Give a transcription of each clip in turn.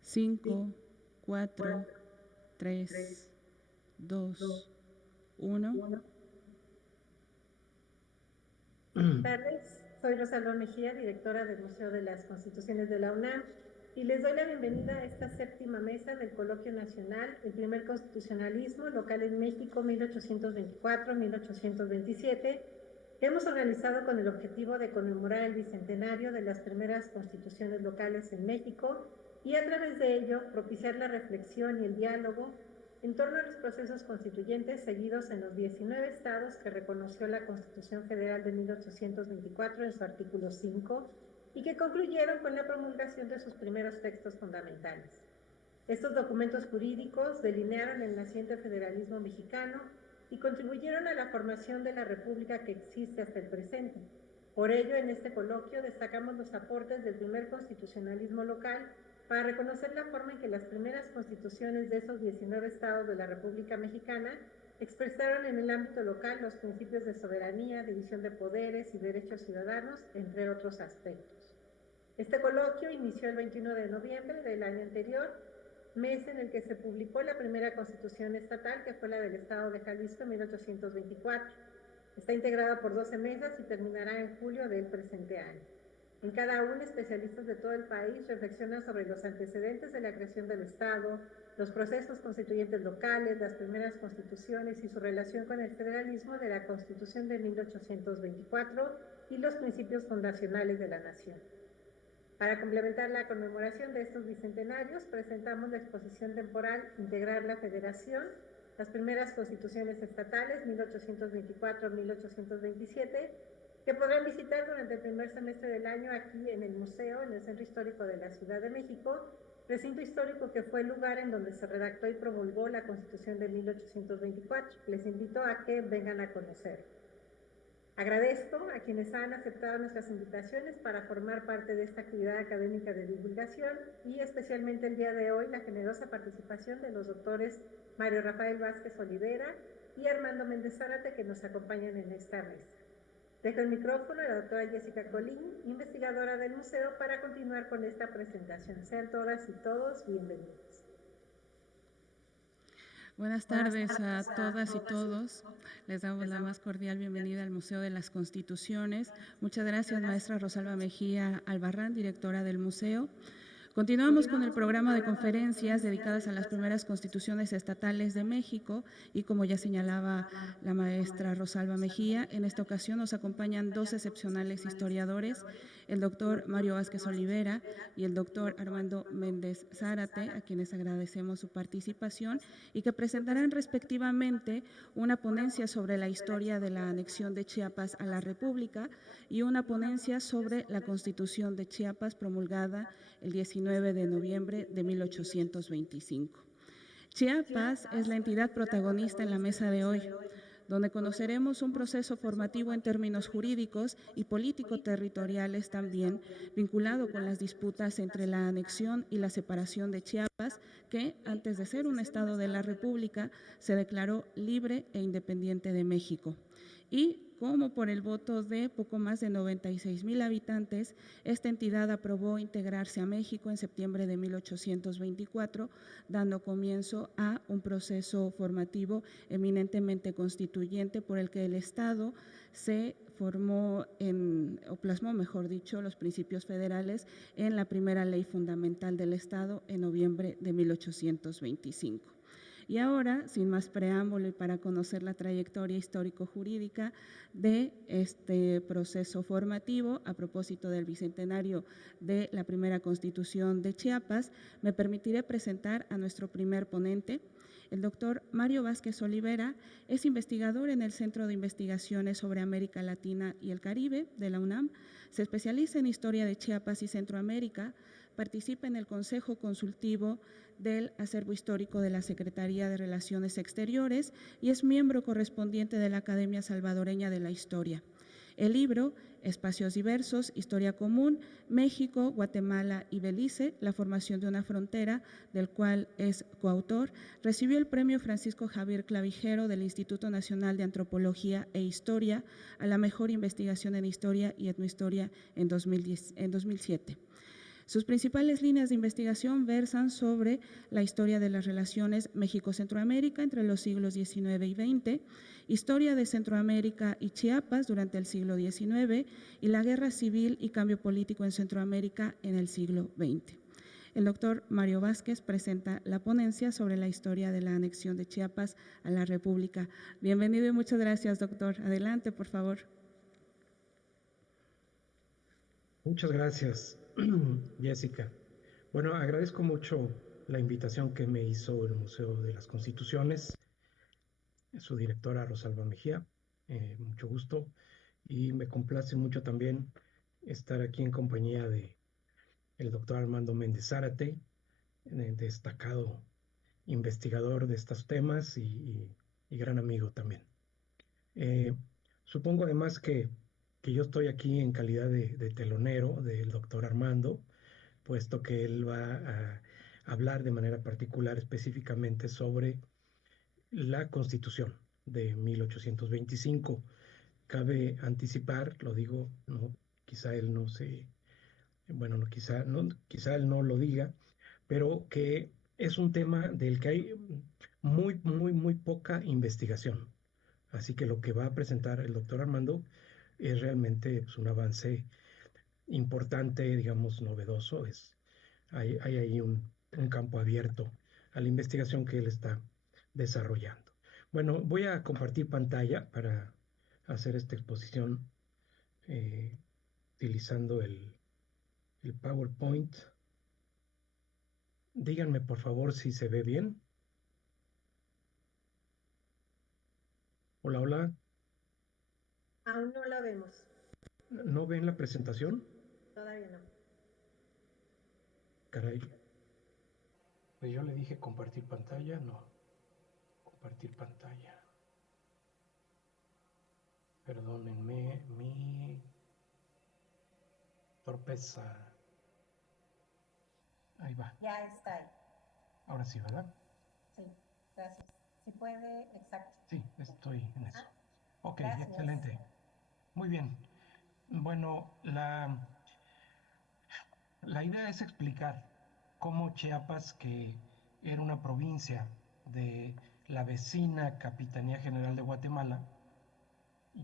5, 4, 3, 2, 1. Buenas tardes, soy Rosalba Mejía, directora del Museo de las Constituciones de la UNAM, y les doy la bienvenida a esta séptima mesa del Coloquio Nacional, el primer constitucionalismo local en México 1824-1827, que hemos organizado con el objetivo de conmemorar el bicentenario de las primeras constituciones locales en México y a través de ello propiciar la reflexión y el diálogo en torno a los procesos constituyentes seguidos en los 19 estados que reconoció la Constitución Federal de 1824 en su artículo 5 y que concluyeron con la promulgación de sus primeros textos fundamentales. Estos documentos jurídicos delinearon el naciente federalismo mexicano y contribuyeron a la formación de la república que existe hasta el presente. Por ello, en este coloquio destacamos los aportes del primer constitucionalismo local para reconocer la forma en que las primeras constituciones de esos 19 estados de la República Mexicana expresaron en el ámbito local los principios de soberanía, división de poderes y derechos ciudadanos, entre otros aspectos. Este coloquio inició el 21 de noviembre del año anterior, mes en el que se publicó la primera constitución estatal, que fue la del estado de Jalisco en 1824. Está integrado por 12 mesas y terminará en julio del presente año. En cada una, especialistas de todo el país reflexionan sobre los antecedentes de la creación del Estado, los procesos constituyentes locales, las primeras constituciones y su relación con el federalismo de la Constitución de 1824 y los principios fundacionales de la nación. Para complementar la conmemoración de estos bicentenarios, presentamos la exposición temporal Integrar la Federación, las primeras constituciones estatales 1824-1827, que podrán visitar durante el primer semestre del año aquí en el museo, en el Centro Histórico de la Ciudad de México, recinto histórico que fue el lugar en donde se redactó y promulgó la Constitución de 1824. Les invito a que vengan a conocer. Agradezco a quienes han aceptado nuestras invitaciones para formar parte de esta actividad académica de divulgación y especialmente el día de hoy la generosa participación de los doctores Mario Rafael Vázquez Olivera y Armando Méndez Zárate, que nos acompañan en esta mesa. Dejo el micrófono a la doctora Jessica Colín, investigadora del museo, para continuar con esta presentación. Sean todas y todos bienvenidos. Buenas tardes a todas y todos. Les damos la más cordial bienvenida al Museo de las Constituciones. Muchas gracias, maestra Rosalba Mejía Albarrán, directora del museo. Continuamos con el programa de conferencias dedicadas a las primeras constituciones estatales de México y, como ya señalaba la maestra Rosalba Mejía, en esta ocasión nos acompañan dos excepcionales historiadores, el doctor Mario Vázquez Olivera y el doctor Armando Méndez Zárate, a quienes agradecemos su participación y que presentarán respectivamente una ponencia sobre la historia de la anexión de Chiapas a la República y una ponencia sobre la Constitución de Chiapas promulgada el 19 de noviembre de 1825. Chiapas es la entidad protagonista en la mesa de hoy, donde conoceremos un proceso formativo en términos jurídicos y político-territoriales también, vinculado con las disputas entre la anexión y la separación de Chiapas, que antes de ser un estado de la República se declaró libre e independiente de México. Y como por el voto de poco más de 96,000 habitantes, esta entidad aprobó integrarse a México en septiembre de 1824, dando comienzo a un proceso formativo eminentemente constituyente por el que el Estado se formó o plasmó, mejor dicho, los principios federales en la primera ley fundamental del Estado en noviembre de 1825. Y ahora, sin más preámbulo y para conocer la trayectoria histórico-jurídica de este proceso formativo, a propósito del bicentenario de la primera Constitución de Chiapas, me permitiré presentar a nuestro primer ponente. El doctor Mario Vázquez Olivera es investigador en el Centro de Investigaciones sobre América Latina y el Caribe de la UNAM, se especializa en historia de Chiapas y Centroamérica, participa en el Consejo Consultivo del Acervo Histórico de la Secretaría de Relaciones Exteriores y es miembro correspondiente de la Academia Salvadoreña de la Historia. El libro Espacios Diversos, Historia Común, México, Guatemala y Belice, la formación de una frontera, del cual es coautor, recibió el premio Francisco Javier Clavijero del Instituto Nacional de Antropología e Historia a la mejor investigación en historia y etnohistoria en 2007. Sus principales líneas de investigación versan sobre la historia de las relaciones México-Centroamérica entre los siglos XIX y XX, historia de Centroamérica y Chiapas durante el siglo XIX y la guerra civil y cambio político en Centroamérica en el siglo XX. El doctor Mario Vázquez presenta la ponencia sobre la historia de la anexión de Chiapas a la República. Bienvenido y muchas gracias, doctor. Adelante, por favor. Muchas gracias, Jessica. Bueno, agradezco mucho la invitación que me hizo el Museo de las Constituciones, su directora Rosalba Mejía. Mucho gusto, y me complace mucho también estar aquí en compañía de el doctor Armando Méndez Zárate, destacado investigador de estos temas y gran amigo también. Supongo además que yo estoy aquí en calidad de telonero del doctor Armando, puesto que él va a hablar de manera particular específicamente sobre la Constitución de 1825. Cabe anticipar, lo digo, no, quizá él no se, bueno, no, quizá él no lo diga, pero que es un tema del que hay muy poca investigación. Así que lo que va a presentar el doctor Armando es realmente pues, un avance importante, digamos, novedoso. Hay ahí un campo abierto a la investigación que él está desarrollando. Bueno, voy a compartir pantalla para hacer esta exposición utilizando el PowerPoint. Díganme por favor si se ve bien. Hola, hola. Aún no la vemos. ¿No ven la presentación? Todavía no. Caray. Pues yo le dije compartir pantalla, no. Compartir pantalla. Perdónenme mi torpeza. Ahí va. Ya está ahí. Ahora sí, ¿verdad? Sí, gracias. Si puede, exacto. Sí, estoy en eso. Ok, Gracias. excelente. Muy bien. Bueno, la idea es explicar cómo Chiapas, que era una provincia de la vecina Capitanía General de Guatemala,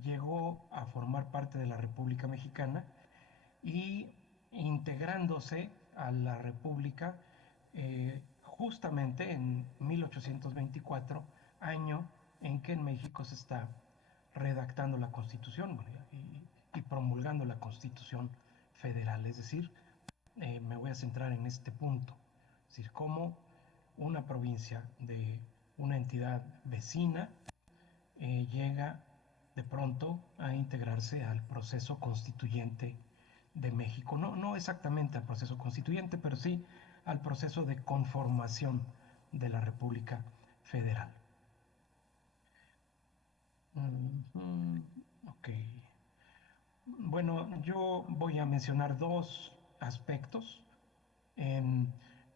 llegó a formar parte de la República Mexicana y integrándose a la República justamente en 1824, año en que en México se está redactando la Constitución y promulgando la Constitución Federal. Es decir, me voy a centrar en este punto, es decir, cómo una provincia de una entidad vecina llega de pronto a integrarse al proceso constituyente de México. No exactamente al proceso constituyente, pero sí al proceso de conformación de la República Federal. Ok. Bueno, yo voy a mencionar dos aspectos.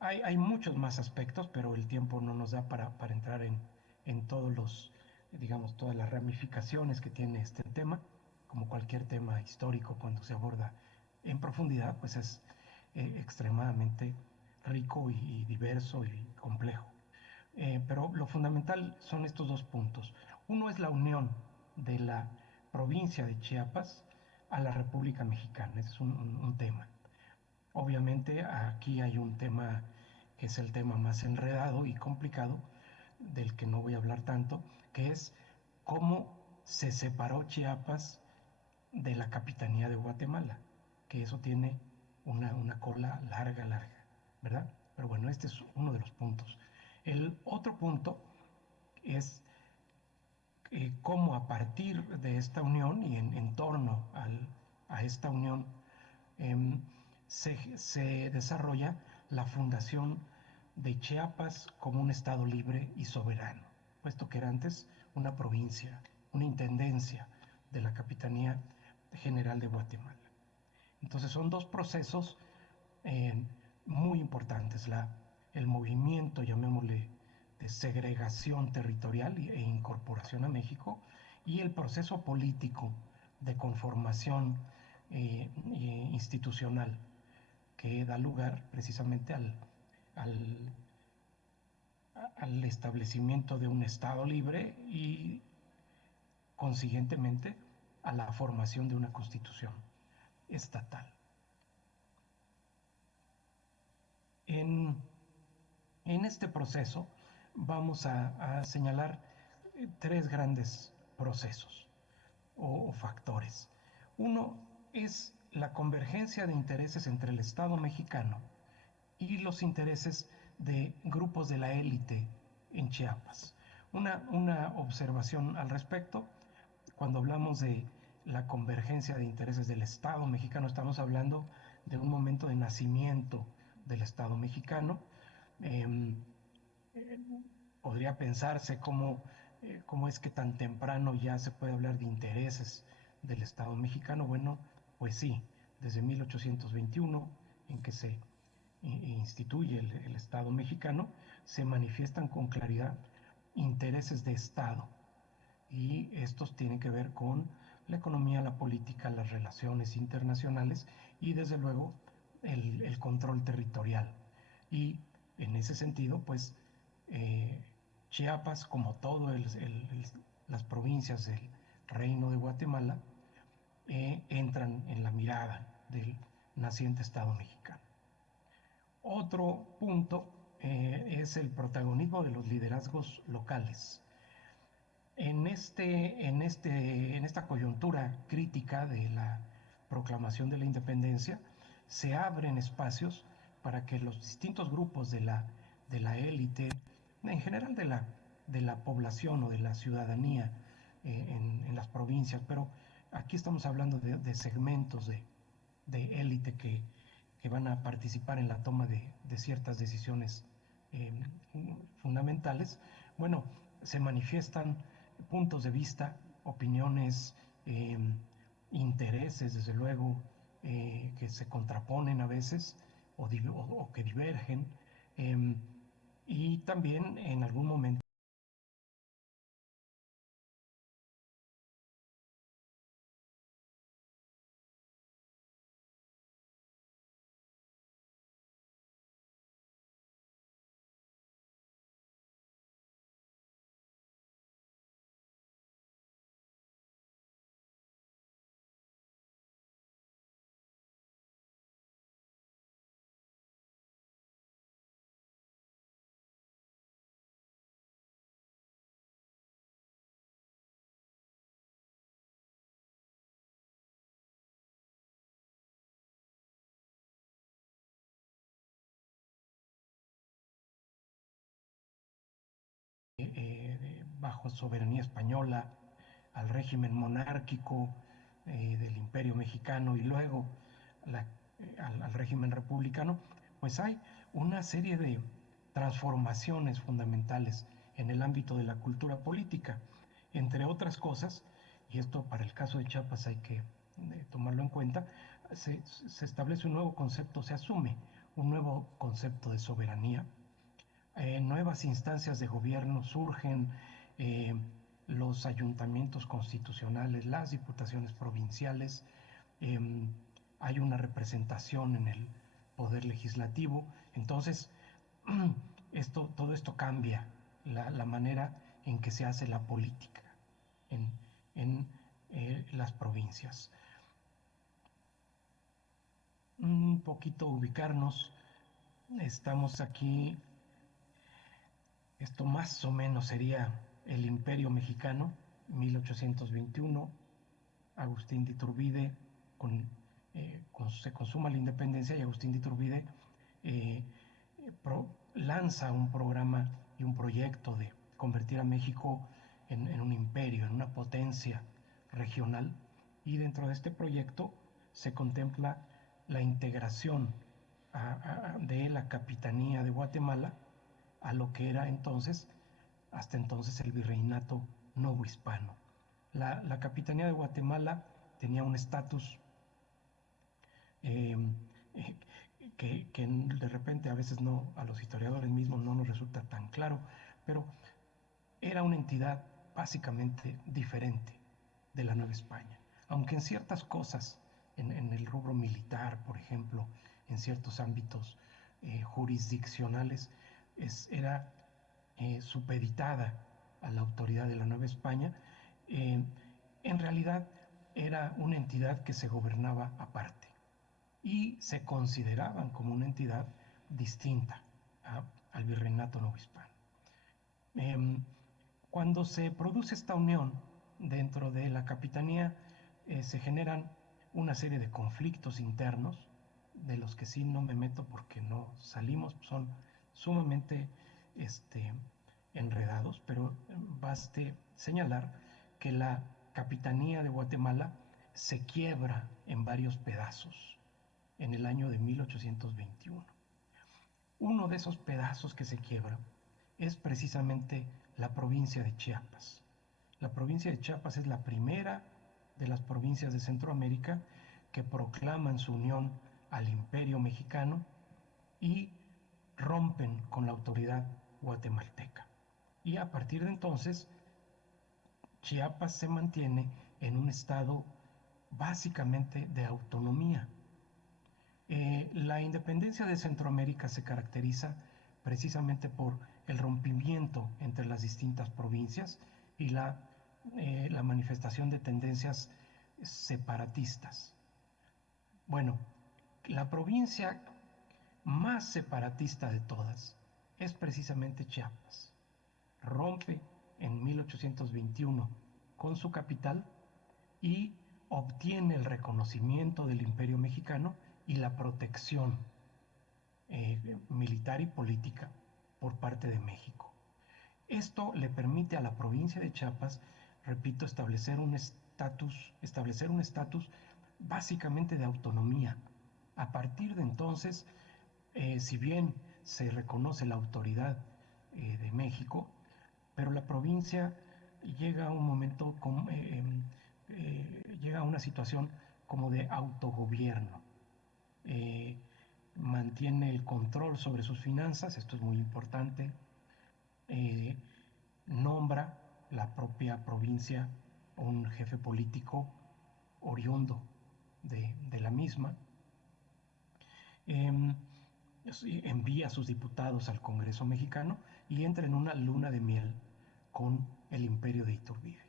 Hay muchos más aspectos, pero el tiempo no nos da para entrar en todos los, digamos, todas las ramificaciones que tiene este tema. Como cualquier tema histórico, cuando se aborda en profundidad, pues es extremadamente rico y diverso y complejo. Pero lo fundamental son estos dos puntos. Uno es la unión de la provincia de Chiapas a la República Mexicana. Ese es un tema. Obviamente aquí hay un tema que es el tema más enredado y complicado, del que no voy a hablar tanto, que es cómo se separó Chiapas de la Capitanía de Guatemala, que eso tiene una cola larga, ¿verdad? Pero bueno, este es uno de los puntos. El otro punto es cómo a partir de esta unión y en torno a esta unión se desarrolla la fundación de Chiapas como un estado libre y soberano, puesto que era antes una provincia, una intendencia de la Capitanía General de Guatemala. Entonces son dos procesos muy importantes, el movimiento, llamémosle, de segregación territorial e incorporación a México, y el proceso político de conformación institucional que da lugar precisamente al establecimiento de un Estado libre y consiguientemente a la formación de una constitución estatal. En este proceso vamos a señalar tres grandes procesos o factores. Uno es la convergencia de intereses entre el Estado mexicano y los intereses de grupos de la élite en Chiapas. Una observación al respecto: cuando hablamos de la convergencia de intereses del Estado mexicano, estamos hablando de un momento de nacimiento del Estado mexicano. Podría pensarse cómo es que tan temprano ya se puede hablar de intereses del Estado mexicano. Bueno, pues sí, desde 1821, en que se instituye el Estado mexicano, se manifiestan con claridad intereses de Estado, y estos tienen que ver con la economía, la política, las relaciones internacionales y desde luego el control territorial. Y en ese sentido, pues Chiapas, como todas las provincias del Reino de Guatemala, entran en la mirada del naciente Estado mexicano. Otro punto es el protagonismo de los liderazgos locales. En esta coyuntura crítica de la proclamación de la independencia, se abren espacios para que los distintos grupos de la élite, en general de la población o de la ciudadanía en las provincias, pero aquí estamos hablando de segmentos de élite que van a participar en la toma de ciertas decisiones fundamentales. Bueno, se manifiestan puntos de vista, opiniones, intereses, desde luego, que se contraponen a veces o que divergen, y también en algún momento bajo soberanía española, al régimen monárquico del Imperio Mexicano y luego al régimen republicano, pues hay una serie de transformaciones fundamentales en el ámbito de la cultura política. Entre otras cosas, y esto para el caso de Chiapas hay que tomarlo en cuenta, se establece un nuevo concepto, se asume un nuevo concepto de soberanía. Nuevas instancias de gobierno surgen, los ayuntamientos constitucionales, las diputaciones provinciales, hay una representación en el poder legislativo. Entonces, todo esto cambia la manera en que se hace la política en las provincias. Un poquito ubicarnos, estamos aquí. Esto más o menos sería el Imperio Mexicano, 1821, Agustín de Iturbide, se consuma la independencia y Agustín de Iturbide lanza un programa y un proyecto de convertir a México en un imperio, en una potencia regional, y dentro de este proyecto se contempla la integración de la Capitanía de Guatemala a lo que era hasta entonces el virreinato novohispano. La Capitanía de Guatemala tenía un estatus que de repente a veces a los historiadores mismos no nos resulta tan claro, pero era una entidad básicamente diferente de la Nueva España, aunque en ciertas cosas, en el rubro militar, por ejemplo, en ciertos ámbitos jurisdiccionales, era supeditada a la autoridad de la Nueva España. En realidad era una entidad que se gobernaba aparte y se consideraban como una entidad distinta al virreinato novohispano. Cuando se produce esta unión dentro de la capitanía, se generan una serie de conflictos internos, de los que sí no me meto porque no salimos, son sumamente enredados, pero baste señalar que la capitanía de Guatemala se quiebra en varios pedazos en el año de 1821. Uno de esos pedazos que se quiebra es precisamente la provincia de Chiapas. La provincia de Chiapas es la primera de las provincias de Centroamérica que proclaman su unión al Imperio Mexicano y rompen con la autoridad guatemalteca. Y a partir de entonces, Chiapas se mantiene en un estado básicamente de autonomía. La independencia de Centroamérica se caracteriza precisamente por el rompimiento entre las distintas provincias y la manifestación de tendencias separatistas. Bueno, la provincia más separatista de todas es precisamente Chiapas. Rompe en 1821 con su capital y obtiene el reconocimiento del Imperio Mexicano y la protección militar y política por parte de México. Esto le permite a la provincia de Chiapas, repito, establecer un estatus básicamente de autonomía. A partir de entonces, si bien se reconoce la autoridad de México, pero la provincia llega a un momento, llega a una situación como de autogobierno. Mantiene el control sobre sus finanzas, esto es muy importante. Nombra la propia provincia un jefe político oriundo de la misma. Envía a sus diputados al Congreso mexicano y entra en una luna de miel con el imperio de Iturbide.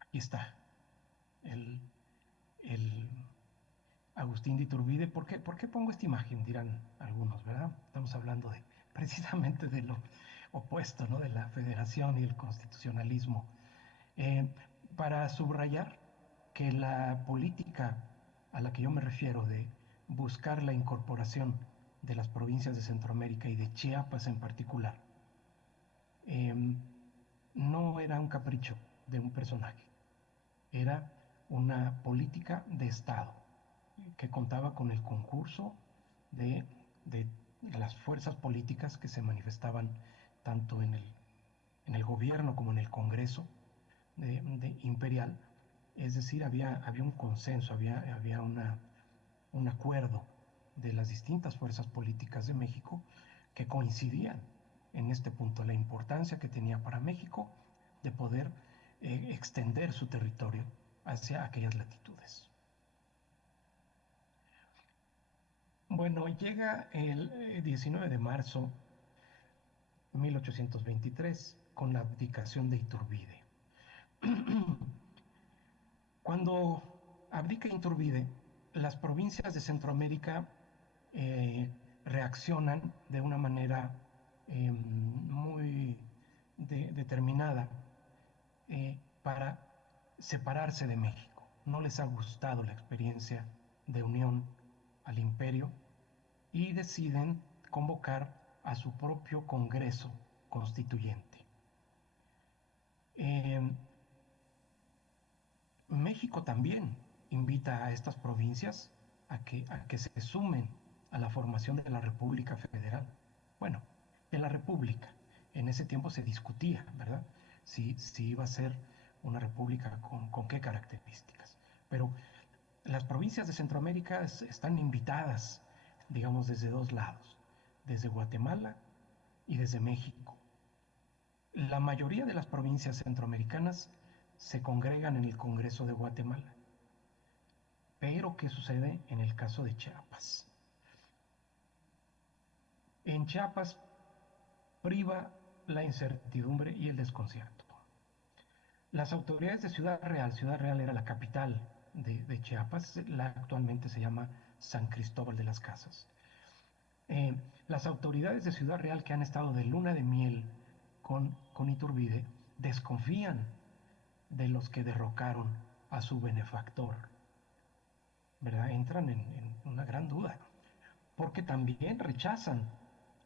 Aquí está el Agustín de Iturbide. ¿Por qué pongo esta imagen? Dirán algunos, ¿verdad? Estamos hablando precisamente de lo opuesto, ¿no? De la federación y el constitucionalismo. Para subrayar que la política a la que yo me refiero de buscar la incorporación de las provincias de Centroamérica y de Chiapas en particular, no era un capricho de un personaje, era una política de Estado que contaba con el concurso de las fuerzas políticas que se manifestaban tanto en el gobierno como en el Congreso imperial. Es decir, había un consenso, había un acuerdo de las distintas fuerzas políticas de México que coincidían en este punto, la importancia que tenía para México de poder extender su territorio hacia aquellas latitudes. Bueno, llega el 19 de marzo de 1823 con la abdicación de Iturbide. Cuando abdica Iturbide, las provincias de Centroamérica reaccionan de una manera muy determinada para separarse de México. No les ha gustado la experiencia de unión al imperio y deciden convocar a su propio Congreso Constituyente. México también invita a estas provincias a que se sumen a la formación de la República Federal. Bueno, de la República. En ese tiempo se discutía, ¿verdad? Si iba a ser una república con qué características. Pero las provincias de Centroamérica están invitadas, digamos, desde dos lados, desde Guatemala y desde México. La mayoría de las provincias centroamericanas se congregan en el Congreso de Guatemala Pero, ¿qué sucede en el caso de Chiapas? En Chiapas priva la incertidumbre y el desconcierto. Las autoridades de Ciudad Real era la capital de Chiapas, actualmente se llama San Cristóbal de las Casas. Las autoridades de Ciudad Real que han estado de luna de miel con Iturbide desconfían de los que derrocaron a su benefactor, ¿verdad? Entran en una gran duda, porque también rechazan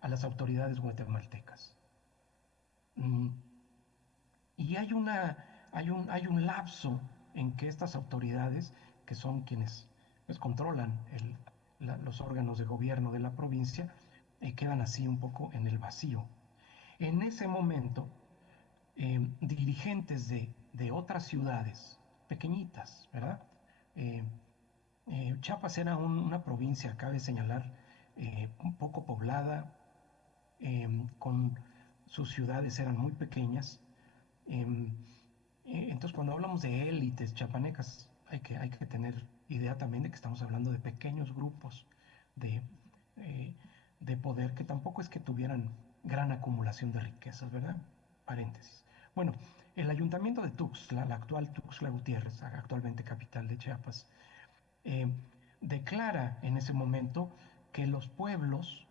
a las autoridades guatemaltecas. Y hay un lapso en que estas autoridades, que son quienes pues, controlan los órganos de gobierno de la provincia, quedan así un poco en el vacío. En ese momento, dirigentes de otras ciudades pequeñitas, ¿verdad? Chiapas era una provincia, cabe señalar, un poco poblada, con sus ciudades eran muy pequeñas. Entonces, cuando hablamos de élites chiapanecas, hay que tener idea también de que estamos hablando de pequeños grupos de, de poder que tampoco es que tuvieran gran acumulación de riquezas, ¿verdad? Paréntesis. Bueno, el ayuntamiento de Tuxtla, la actual Tuxtla Gutiérrez, actualmente capital de Chiapas, declara en ese momento que los pueblos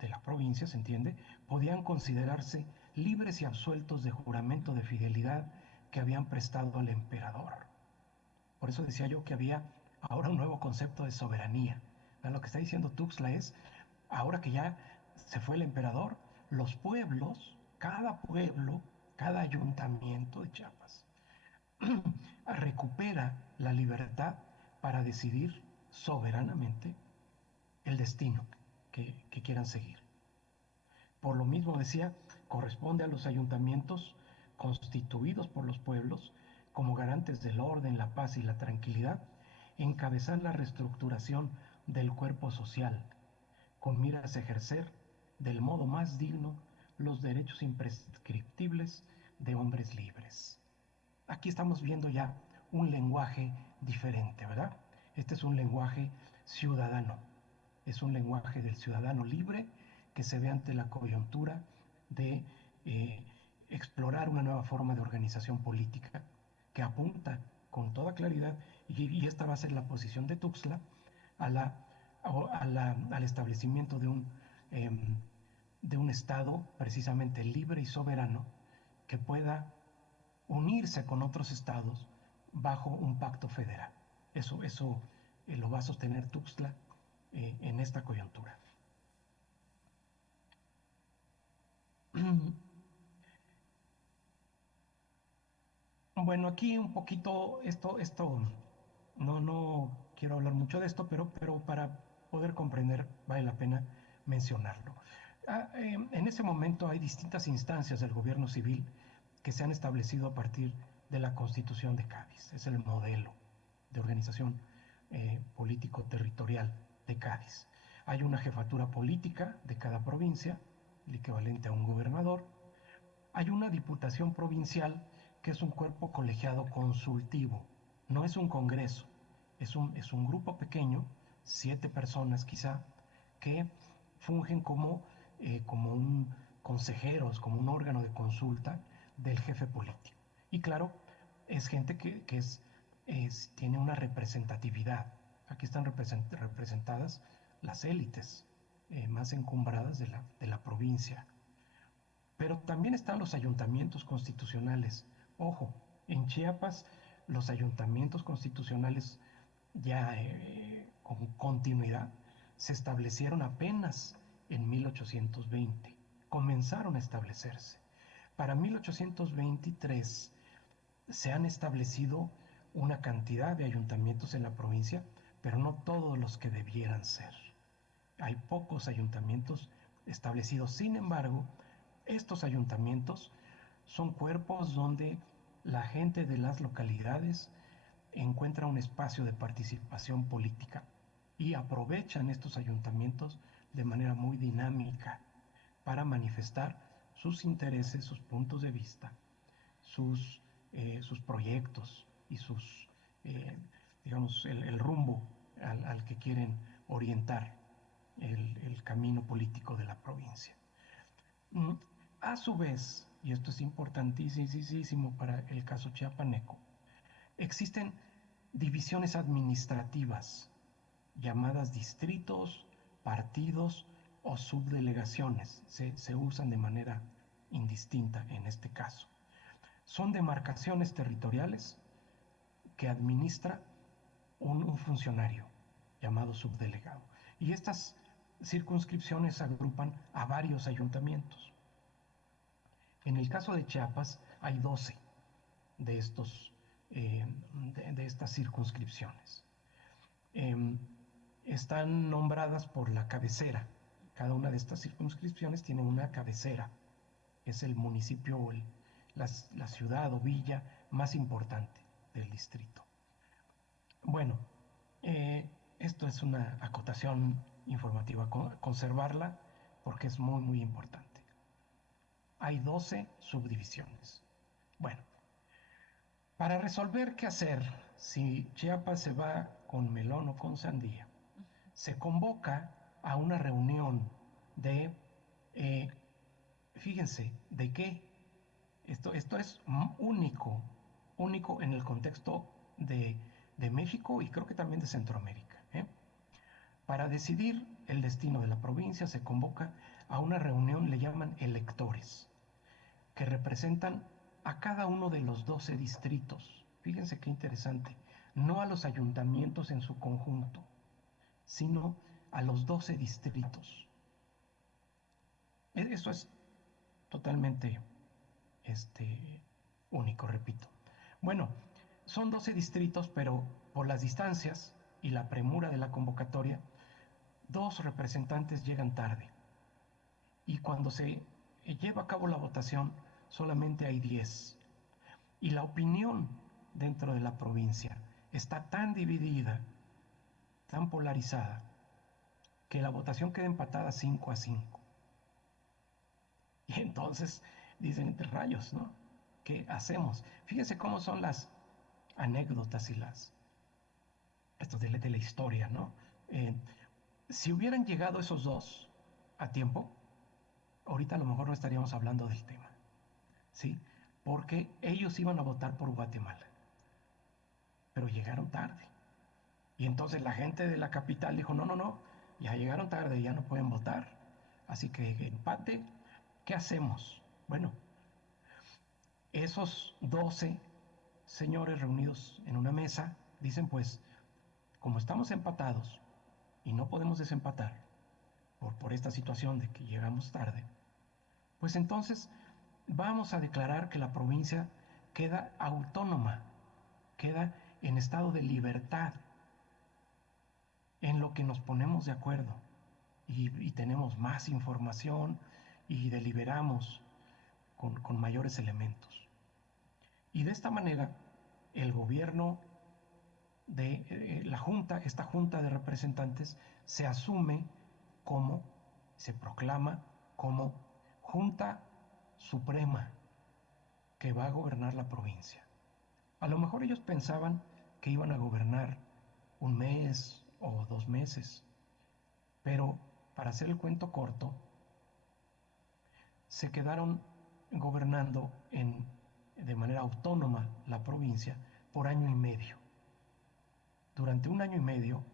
de la provincia, se entiende, podían considerarse libres y absueltos de juramento de fidelidad que habían prestado al emperador. Por eso decía yo que había ahora un nuevo concepto de soberanía. Lo que está diciendo Tuxtla es, ahora que ya se fue el emperador, los pueblos, cada ayuntamiento de Chiapas, recupera la libertad para decidir soberanamente el destino que quieran seguir. Por lo mismo decía, corresponde a los ayuntamientos constituidos por los pueblos como garantes del orden, la paz y la tranquilidad, encabezar la reestructuración del cuerpo social, con miras a ejercer del modo más digno los derechos imprescriptibles de hombres libres. Aquí estamos viendo ya un lenguaje diferente, ¿verdad? Este es un lenguaje ciudadano, es un lenguaje del ciudadano libre que se ve ante la coyuntura de explorar una nueva forma de organización política que apunta con toda claridad, y esta va a ser la posición de Tuxtla, al establecimiento de un Estado precisamente libre y soberano que pueda unirse con otros estados bajo un pacto federal. Eso lo va a sostener Tuxtla en esta coyuntura. Bueno, aquí un poquito, esto no quiero hablar mucho de esto, pero para poder comprender vale la pena mencionarlo. En ese momento hay distintas instancias del gobierno civil que se han establecido a partir de la Constitución de Cádiz. Es el modelo de organización político-territorial de Cádiz. Hay una jefatura política de cada provincia, el equivalente a un gobernador. Hay una diputación provincial, que es un cuerpo colegiado consultivo. No es un congreso, es un grupo pequeño, 7 personas quizá, que fungen como consejeros, como un órgano de consulta del jefe político. Y claro, es gente que tiene una representatividad. Aquí están representadas las élites más encumbradas de la provincia. Pero también están los ayuntamientos constitucionales. Ojo, en Chiapas los ayuntamientos constitucionales ya con continuidad se establecieron apenas en 1820. Comenzaron a establecerse. Para 1823 se han establecido una cantidad de ayuntamientos en la provincia, pero no todos los que debieran ser. Hay pocos ayuntamientos establecidos. Sin embargo, estos ayuntamientos son cuerpos donde la gente de las localidades encuentra un espacio de participación política y aprovechan estos ayuntamientos de manera muy dinámica para manifestar sus intereses, sus puntos de vista, sus proyectos y sus digamos, el rumbo al que quieren orientar el camino político de la provincia. A su vez, y esto es importantísimo para el caso chiapaneco, existen divisiones administrativas llamadas distritos, partidos o subdelegaciones. Se usan de manera indistinta en este caso. Son demarcaciones territoriales que administra un funcionario llamado subdelegado. Y estas circunscripciones agrupan a varios ayuntamientos. En el caso de Chiapas hay 12 de estas circunscripciones. Están nombradas por la cabecera. Cada una de estas circunscripciones tiene una cabecera. Es el municipio o la ciudad o villa más importante del distrito. Bueno, esto es una acotación informativa, conservarla porque es muy importante. Hay 12 subdivisiones. Bueno, para resolver qué hacer, si Chiapas se va con melón o con sandía, se convoca a una reunión de, fíjense, ¿de qué? Esto es único en el contexto de México y creo que también de Centroamérica. Para decidir el destino de la provincia se convoca a una reunión, le llaman electores, que representan a cada uno de los 12 distritos. Fíjense qué interesante, no a los ayuntamientos en su conjunto, sino a los 12 distritos. Eso es totalmente único, repito. Bueno, son 12 distritos, pero por las distancias y la premura de la convocatoria, 2 representantes llegan tarde. Y cuando se lleva a cabo la votación, solamente hay 10. Y la opinión dentro de la provincia está tan dividida, tan polarizada, que la votación queda empatada 5-5. Y entonces dicen, rayos, ¿no? ¿Qué hacemos? Fíjense cómo son las anécdotas y esto de la historia, ¿no? Si hubieran llegado esos 2 a tiempo, ahorita a lo mejor no estaríamos hablando del tema, ¿sí? Porque ellos iban a votar por Guatemala, pero llegaron tarde. Y entonces la gente de la capital dijo, no, ya llegaron tarde, ya no pueden votar. Así que empate, ¿qué hacemos? Bueno, esos 12 señores reunidos en una mesa dicen, pues, como estamos empatados y no podemos desempatar por esta situación de que llegamos tarde, pues entonces vamos a declarar que la provincia queda autónoma, queda en estado de libertad, en lo que nos ponemos de acuerdo y tenemos más información y deliberamos con mayores elementos. Y de esta manera, el gobierno de esta junta de representantes se asume como, se proclama como Junta Suprema que va a gobernar la provincia. A lo mejor ellos pensaban que iban a gobernar un mes o 2 meses, pero para hacer el cuento corto, se quedaron gobernando de manera autónoma la provincia por 1 año y medio. Durante 1 año y medio,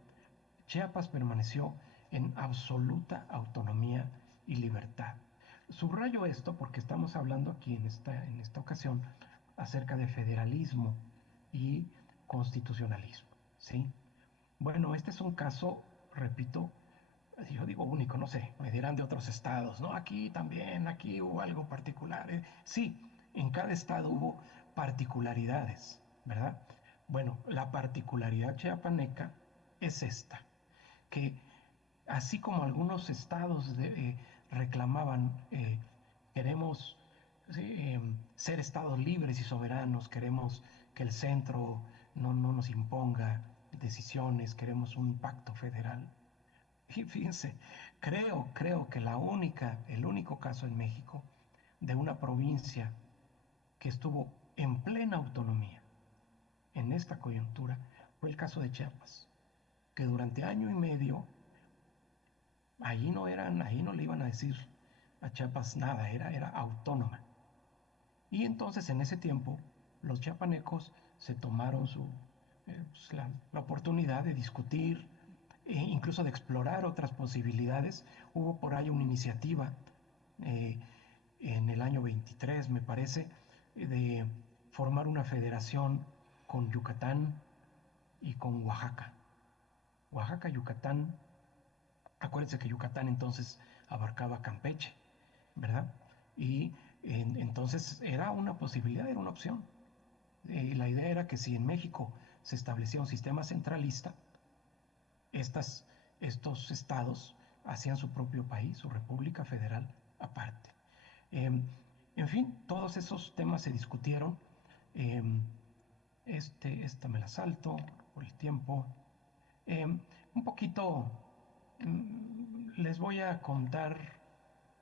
Chiapas permaneció en absoluta autonomía y libertad. Subrayo esto porque estamos hablando aquí en esta ocasión acerca de federalismo y constitucionalismo, ¿sí? Bueno, este es un caso, repito, yo digo único, no sé, me dirán de otros estados, ¿no? Aquí también, aquí hubo algo particular. Sí, en cada estado hubo particularidades, ¿verdad? Bueno, la particularidad chiapaneca es esta, que así como algunos estados reclamaban, queremos ser estados libres y soberanos, queremos que el centro no nos imponga decisiones, queremos un pacto federal. Y fíjense, creo que el único caso en México de una provincia que estuvo en plena autonomía en esta coyuntura fue el caso de Chiapas, que durante año y medio ahí no le iban a decir a Chiapas nada, era autónoma. Y entonces en ese tiempo los chiapanecos se tomaron pues, la oportunidad de discutir, incluso de explorar otras posibilidades. Hubo por ahí una iniciativa eh, en el año 23, me parece, de formar una federación con Yucatán y con Oaxaca. Oaxaca, Yucatán, acuérdense que Yucatán entonces abarcaba Campeche, ¿verdad? Y entonces era una posibilidad, era una opción. La idea era que si en México se establecía un sistema centralista, estos estados hacían su propio país, su república federal aparte. En fin, todos esos temas se discutieron. Esta me la salto por el tiempo. Un poquito, les voy a contar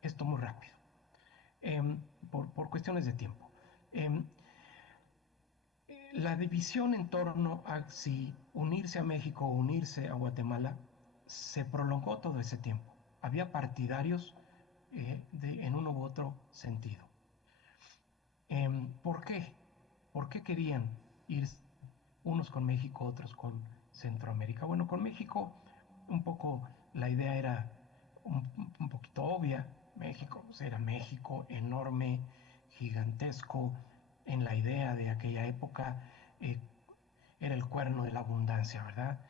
esto muy rápido, por cuestiones de tiempo. La división en torno a si unirse a México o unirse a Guatemala se prolongó todo ese tiempo. Había partidarios en uno u otro sentido. ¿Por qué? ¿Por qué querían ir unos con México, otros con Centroamérica? Bueno, con México un poco la idea era un poquito obvia. México pues, era México enorme, gigantesco, en la idea de aquella época era el cuerno de la abundancia, ¿verdad?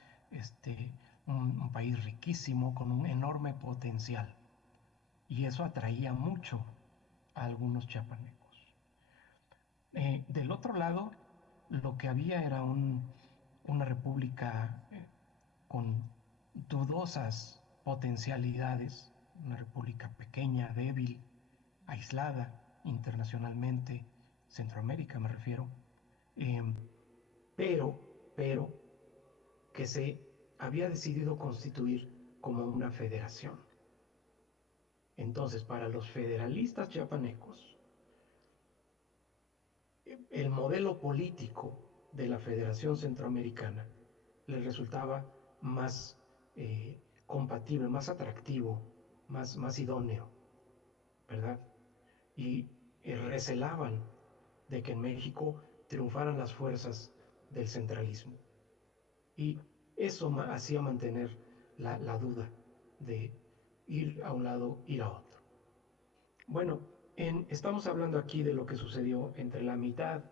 Un país riquísimo con un enorme potencial, y eso atraía mucho a algunos chiapanecos. Del otro lado, lo que había era una república con dudosas potencialidades, una república pequeña, débil, aislada internacionalmente, Centroamérica me refiero, eh, pero que se había decidido constituir como una federación. Entonces, para los federalistas chiapanecos, el modelo político de la Federación Centroamericana les resultaba más compatible, más atractivo, más idóneo, ¿verdad? Y recelaban de que en México triunfaran las fuerzas del centralismo. Y eso hacía mantener la duda de ir a un lado, ir a otro. Bueno, estamos hablando aquí de lo que sucedió entre la mitad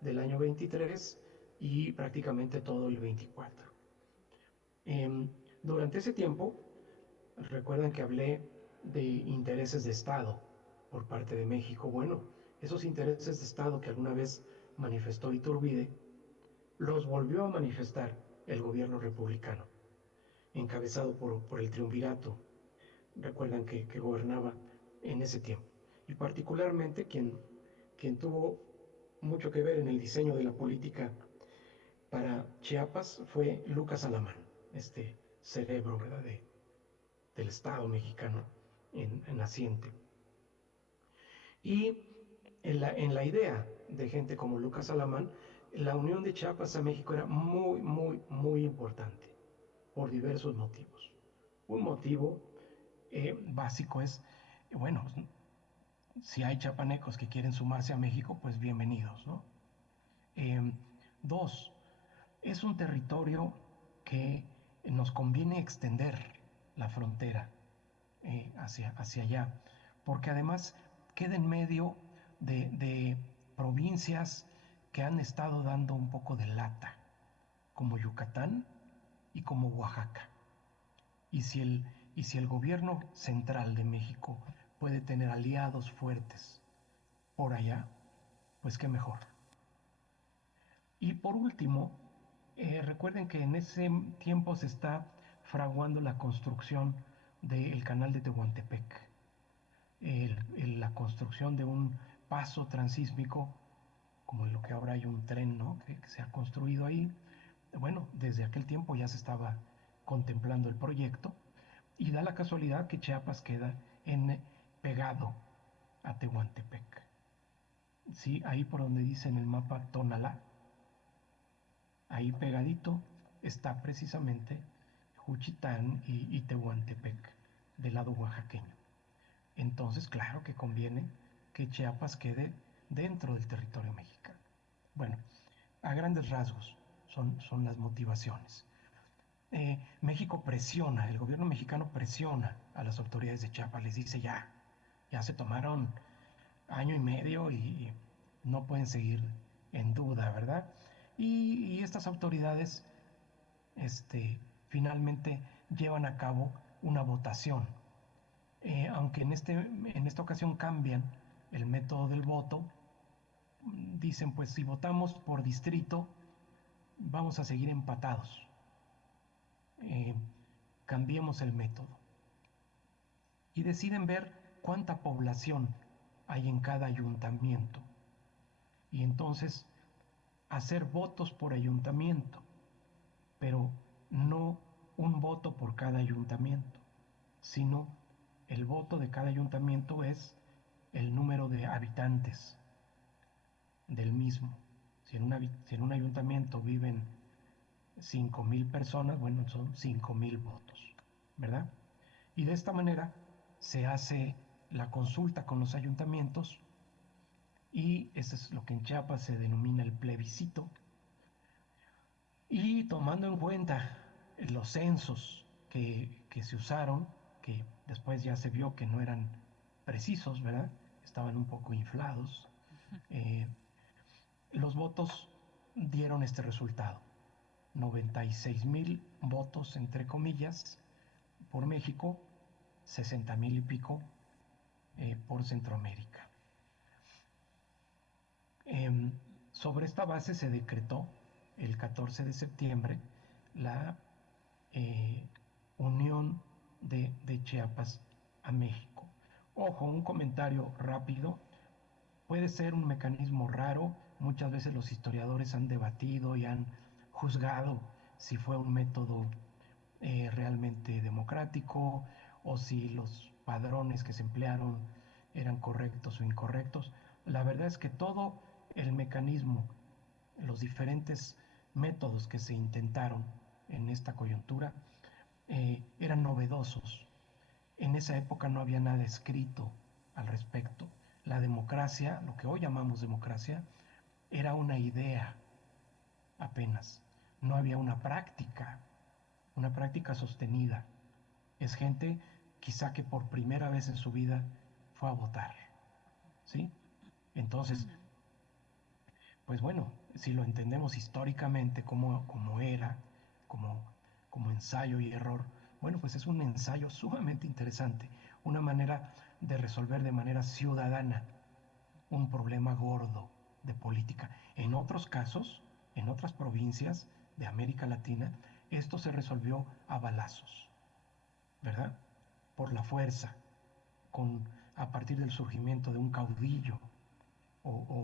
del año 23 y prácticamente todo el 24. Durante ese tiempo, recuerdan que hablé de intereses de Estado por parte de México. Bueno, esos intereses de Estado que alguna vez manifestó Iturbide, los volvió a manifestar el gobierno republicano, encabezado por el triunvirato. Recuerdan que gobernaba en ese tiempo. Y particularmente quien tuvo mucho que ver en el diseño de la política para Chiapas fue Lucas Alamán, este cerebro, ¿verdad?, del Estado mexicano naciente. Y en la idea de gente como Lucas Alamán, la unión de Chiapas a México era muy, muy, muy importante, por diversos motivos. Un motivo básico es, bueno, si hay chiapanecos que quieren sumarse a México, pues bienvenidos, ¿no? Dos, es un territorio que nos conviene extender la frontera hacia allá, porque además queda en medio de provincias que han estado dando un poco de lata, como Yucatán y como Oaxaca. Y si el gobierno central de México puede tener aliados fuertes por allá, pues qué mejor. Y por último, recuerden que en ese tiempo se está fraguando la construcción del canal de Tehuantepec, la construcción de un paso transísmico, como en lo que ahora hay un tren, ¿no?, que se ha construido ahí. Bueno, desde aquel tiempo ya se estaba contemplando el proyecto, y da la casualidad que Chiapas queda pegado a Tehuantepec. Sí, ahí por donde dice en el mapa Tonalá, ahí pegadito está precisamente Juchitán y Tehuantepec, del lado oaxaqueño. Entonces, claro que conviene que Chiapas quede dentro del territorio mexicano. Bueno, a grandes rasgos son las motivaciones. México presiona, el gobierno mexicano presiona a las autoridades de Chiapas, les dice ya se tomaron año y medio y no pueden seguir en duda, ¿verdad? Y estas autoridades finalmente llevan a cabo una votación. Aunque en esta ocasión cambian el método del voto, dicen pues si votamos por distrito vamos a seguir empatados. Cambiemos el método. Y deciden ver cuánta población hay en cada ayuntamiento. Y entonces hacer votos por ayuntamiento, pero no un voto por cada ayuntamiento, sino el voto de cada ayuntamiento es el número de habitantes del mismo. Si en un ayuntamiento viven 5,000 personas, bueno, son 5,000 votos, ¿verdad? Y de esta manera se hace la consulta con los ayuntamientos y eso es lo que en Chiapas se denomina el plebiscito. Y tomando en cuenta los censos que se usaron, que después ya se vio que no eran precisos, ¿verdad? Estaban un poco inflados. Los votos dieron este resultado. 96,000 votos, entre comillas, por México, 60,000 y pico por Centroamérica. Sobre esta base se decretó el 14 de septiembre la unión de Chiapas a México. Ojo, un comentario rápido. Puede ser un mecanismo raro, muchas veces los historiadores han debatido y han juzgado si fue un método realmente democrático o si los padrones que se emplearon eran correctos o incorrectos. La verdad es que todo el mecanismo, los diferentes métodos que se intentaron en esta coyuntura eran novedosos. En esa época no había nada escrito al respecto. La democracia, lo que hoy llamamos democracia, era una idea apenas. No había una práctica sostenida. Es gente quizá que por primera vez en su vida fue a votar, ¿sí? Entonces, pues bueno, si lo entendemos históricamente como era, como ensayo y error, bueno, pues es un ensayo sumamente interesante, una manera de resolver de manera ciudadana un problema gordo de política. En otros casos, en otras provincias de América Latina, esto se resolvió a balazos, ¿verdad? Por la fuerza, a partir del surgimiento de un caudillo o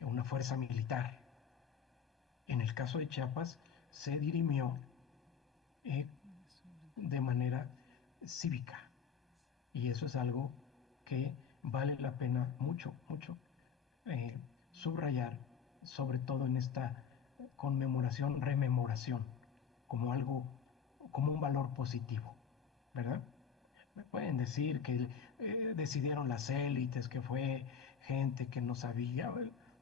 una fuerza militar. En el caso de Chiapas se dirimió de manera cívica y eso es algo que vale la pena mucho subrayar, sobre todo en esta rememoración, como un valor positivo, ¿verdad? Me pueden decir que decidieron las élites, que fue gente que no sabía,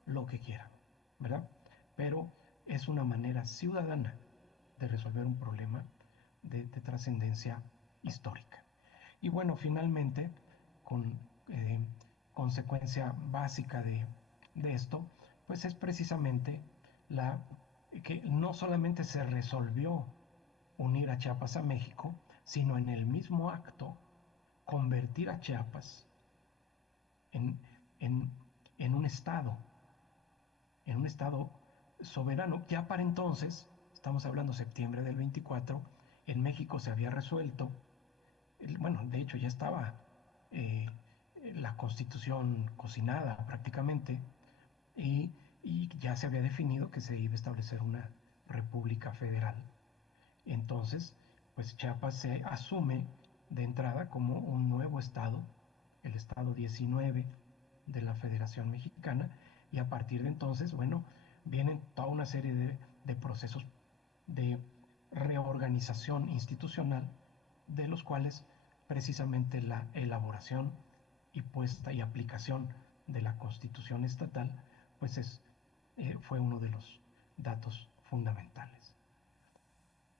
lo que quieran, ¿verdad? Pero es una manera ciudadana de resolver un problema de trascendencia histórica. Y bueno, finalmente, con consecuencia básica de esto, pues es precisamente que no solamente se resolvió unir a Chiapas a México, sino en el mismo acto convertir a Chiapas en un estado soberano. Ya para entonces, estamos hablando septiembre del 24, en México se había resuelto, bueno, de hecho ya estaba la Constitución cocinada prácticamente, y ya se había definido que se iba a establecer una república federal. Entonces, pues Chiapas se asume de entrada como un nuevo estado, el estado 19 de la Federación Mexicana, y a partir de entonces, bueno, vienen toda una serie de procesos de reorganización institucional, de los cuales precisamente la elaboración y puesta y aplicación de la Constitución estatal pues fue uno de los datos fundamentales.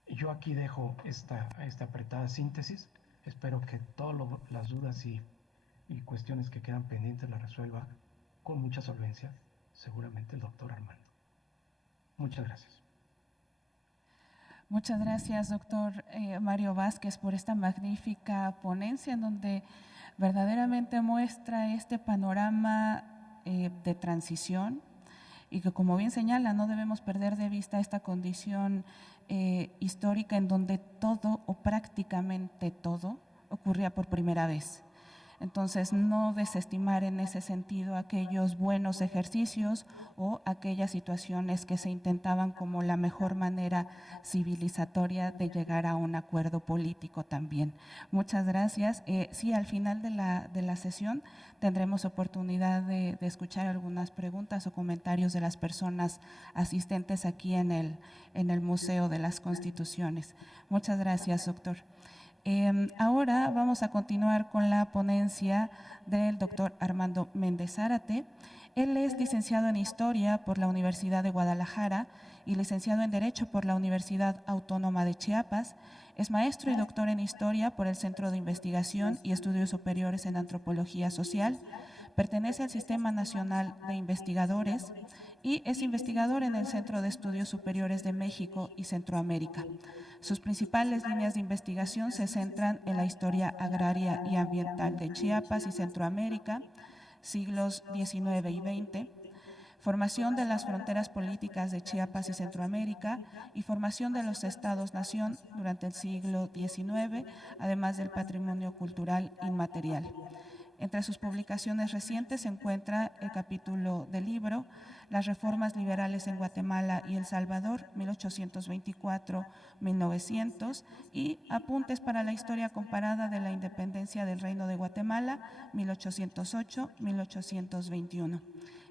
Yo aquí dejo esta apretada síntesis. Espero que todas las dudas y cuestiones que quedan pendientes las resuelva con mucha solvencia seguramente el doctor Armando. Muchas gracias. Muchas gracias, doctor Mario Vázquez, por esta magnífica ponencia en donde verdaderamente muestra este panorama de transición y que, como bien señala, no debemos perder de vista esta condición histórica en donde todo o prácticamente todo ocurría por primera vez. Entonces, no desestimar en ese sentido aquellos buenos ejercicios o aquellas situaciones que se intentaban como la mejor manera civilizatoria de llegar a un acuerdo político también. Muchas gracias. Sí, al final de la sesión tendremos oportunidad de escuchar algunas preguntas o comentarios de las personas asistentes aquí en el Museo de las Constituciones. Muchas gracias, doctor. Ahora vamos a continuar con la ponencia del doctor Armando Méndez Zárate. Él es licenciado en Historia por la Universidad de Guadalajara y licenciado en Derecho por la Universidad Autónoma de Chiapas. Es maestro y doctor en Historia por el Centro de Investigación y Estudios Superiores en Antropología Social. Pertenece al Sistema Nacional de Investigadores y es investigador en el Centro de Estudios Superiores de México y Centroamérica. Sus principales líneas de investigación se centran en la historia agraria y ambiental de Chiapas y Centroamérica, siglos XIX y XX, formación de las fronteras políticas de Chiapas y Centroamérica y formación de los estados-nación durante el siglo XIX, además del patrimonio cultural inmaterial. Entre sus publicaciones recientes se encuentra el capítulo del libro Las reformas liberales en Guatemala y El Salvador, 1824-1900, y Apuntes para la historia comparada de la independencia del Reino de Guatemala, 1808-1821.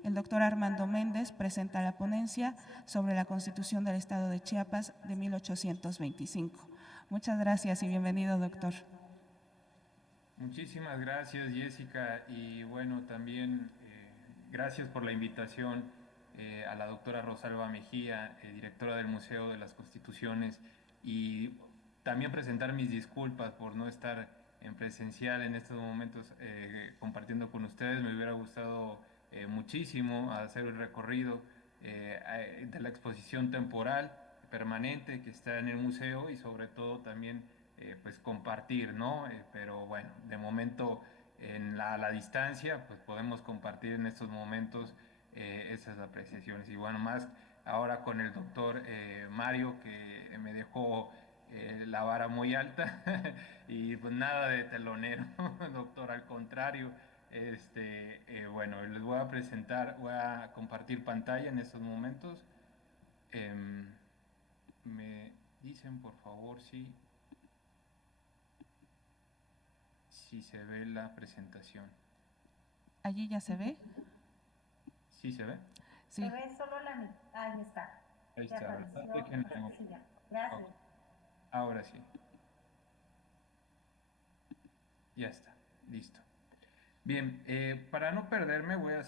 El doctor Armando Méndez presenta la ponencia sobre la Constitución del Estado de Chiapas de 1825. Muchas gracias y bienvenido, doctor. Muchísimas gracias, Jessica, y bueno, también gracias por la invitación a la doctora Rosalba Mejía, directora del Museo de las Constituciones, y también presentar mis disculpas por no estar en presencial en estos momentos compartiendo con ustedes. Me hubiera gustado muchísimo hacer el recorrido de la exposición temporal permanente que está en el museo y sobre todo también pues compartir, ¿no? Pero bueno, de momento a la distancia pues podemos compartir en estos momentos esas apreciaciones. Y bueno, más ahora con el doctor Mario, que me dejó la vara muy alta y pues nada de telonero, doctor, al contrario. Bueno, les voy a presentar, voy a compartir pantalla en estos momentos. Me dicen por favor si se ve la presentación. ¿Allí ya se ve? ¿Sí se ve? Sí. Se ve solo la mitad. Ahí está. Ahí está, ¿verdad? Sí, ya. Gracias. Okay. Ahora sí. Ya está, listo. Bien, para no perderme voy a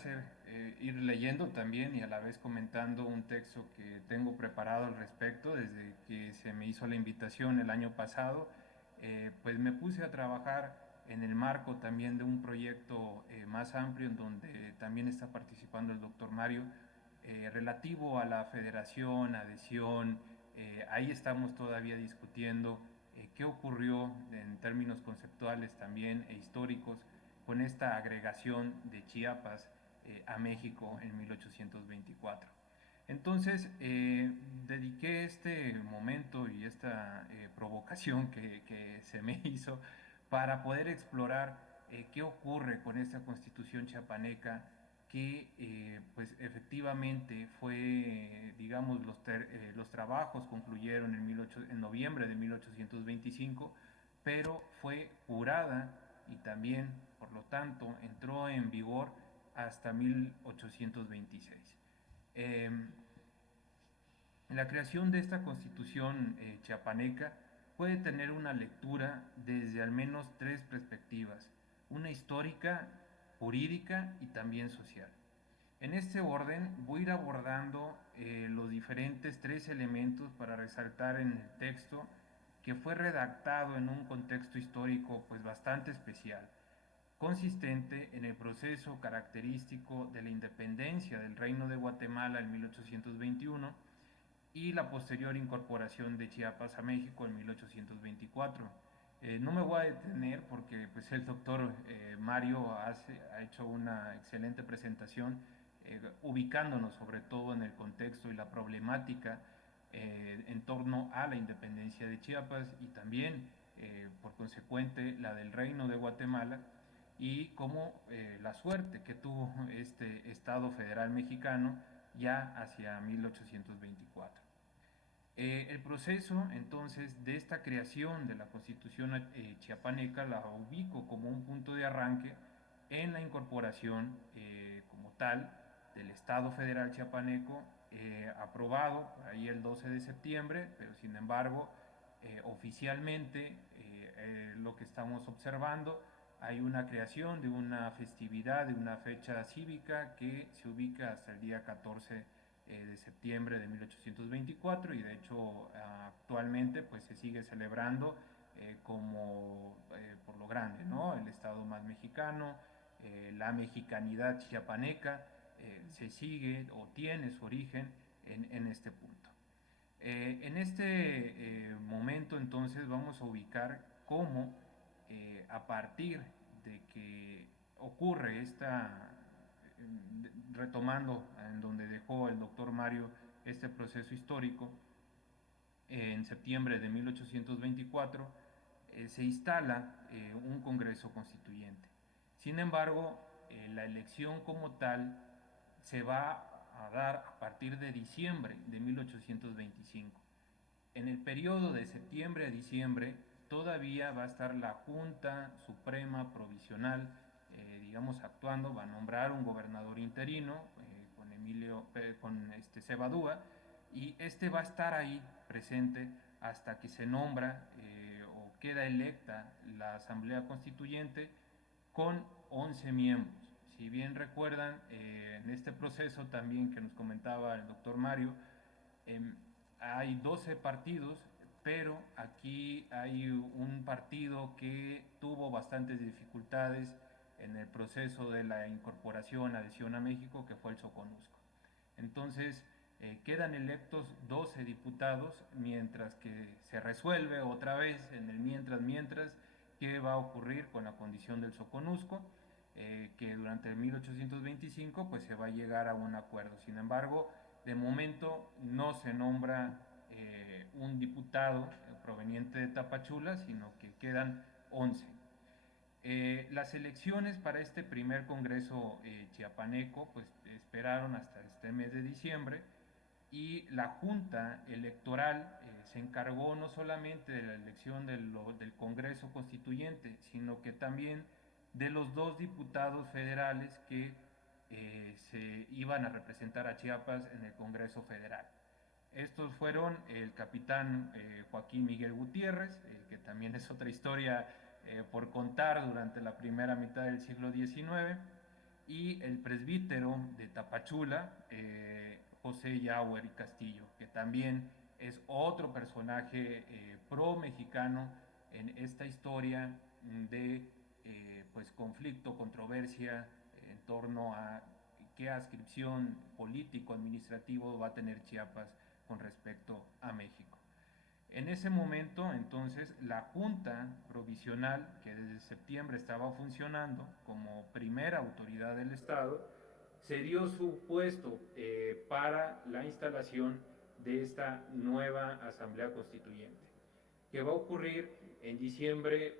ir leyendo también y a la vez comentando un texto que tengo preparado al respecto desde que se me hizo la invitación el año pasado. Pues me puse a trabajar en el marco también de un proyecto más amplio en donde también está participando el doctor Mario, relativo a la federación, adhesión. Ahí estamos todavía discutiendo qué ocurrió en términos conceptuales también e históricos con esta agregación de Chiapas a México en 1824. Entonces, dediqué este momento y esta provocación que se me hizo para poder explorar qué ocurre con esta Constitución chiapaneca que pues efectivamente fue, digamos, los trabajos concluyeron en noviembre de 1825, pero fue jurada y también, por lo tanto, entró en vigor hasta 1826. La creación de esta constitución chiapaneca puede tener una lectura desde al menos tres perspectivas: una histórica, jurídica y también social. En este orden voy a ir abordando los diferentes tres elementos para resaltar en el texto, que fue redactado en un contexto histórico pues bastante especial, consistente en el proceso característico de la independencia del Reino de Guatemala en 1821 y la posterior incorporación de Chiapas a México en 1824. No me voy a detener porque pues, el doctor Mario ha hecho una excelente presentación, ubicándonos sobre todo en el contexto y la problemática en torno a la independencia de Chiapas y también, por consecuente, la del Reino de Guatemala, y cómo la suerte que tuvo este Estado federal mexicano ya hacia 1824. El proceso entonces de esta creación de la Constitución chiapaneca la ubico como un punto de arranque en la incorporación como tal del Estado federal chiapaneco, aprobado ahí el 12 de septiembre, pero sin embargo oficialmente lo que estamos observando, hay una creación de una festividad, de una fecha cívica que se ubica hasta el día 14 de septiembre de 1824, y de hecho actualmente pues se sigue celebrando como por lo grande, ¿no? El Estado más mexicano, la mexicanidad chiapaneca se sigue o tiene su origen en este punto. En este momento entonces vamos a ubicar cómo a partir de que ocurre esta, retomando en donde dejó el doctor Mario este proceso histórico, en septiembre de 1824 se instala un Congreso Constituyente. Sin embargo, la elección como tal se va a dar a partir de diciembre de 1825. En el periodo de septiembre a diciembre todavía va a estar la Junta Suprema Provisional, digamos, actuando, va a nombrar un gobernador interino con Cebadúa, y este va a estar ahí presente hasta que se nombra o queda electa la Asamblea Constituyente con 11 miembros. Si bien recuerdan, en este proceso también que nos comentaba el doctor Mario, hay 12 partidos, pero aquí hay un partido que tuvo bastantes dificultades en el proceso de la incorporación, adhesión a México, que fue el Soconusco. Entonces, quedan electos 12 diputados, mientras que se resuelve otra vez en el mientras qué va a ocurrir con la condición del Soconusco, que durante 1825 pues se va a llegar a un acuerdo. Sin embargo, de momento no se nombra un diputado proveniente de Tapachula, sino que quedan 11. Las elecciones para este primer congreso chiapaneco pues esperaron hasta este mes de diciembre, y la Junta Electoral se encargó no solamente de la elección del Congreso Constituyente, sino que también de los 2 diputados federales que se iban a representar a Chiapas en el Congreso Federal. Estos fueron el capitán Joaquín Miguel Gutiérrez, que también es otra historia por contar durante la primera mitad del siglo XIX, y el presbítero de Tapachula, José Yauer y Castillo, que también es otro personaje pro-mexicano en esta historia de pues conflicto, controversia en torno a qué adscripción político-administrativo va a tener Chiapas con respecto a México. En ese momento, entonces, la Junta Provisional, que desde septiembre estaba funcionando como primera autoridad del Estado, cedió su puesto para la instalación de esta nueva Asamblea Constituyente, que va a ocurrir en diciembre,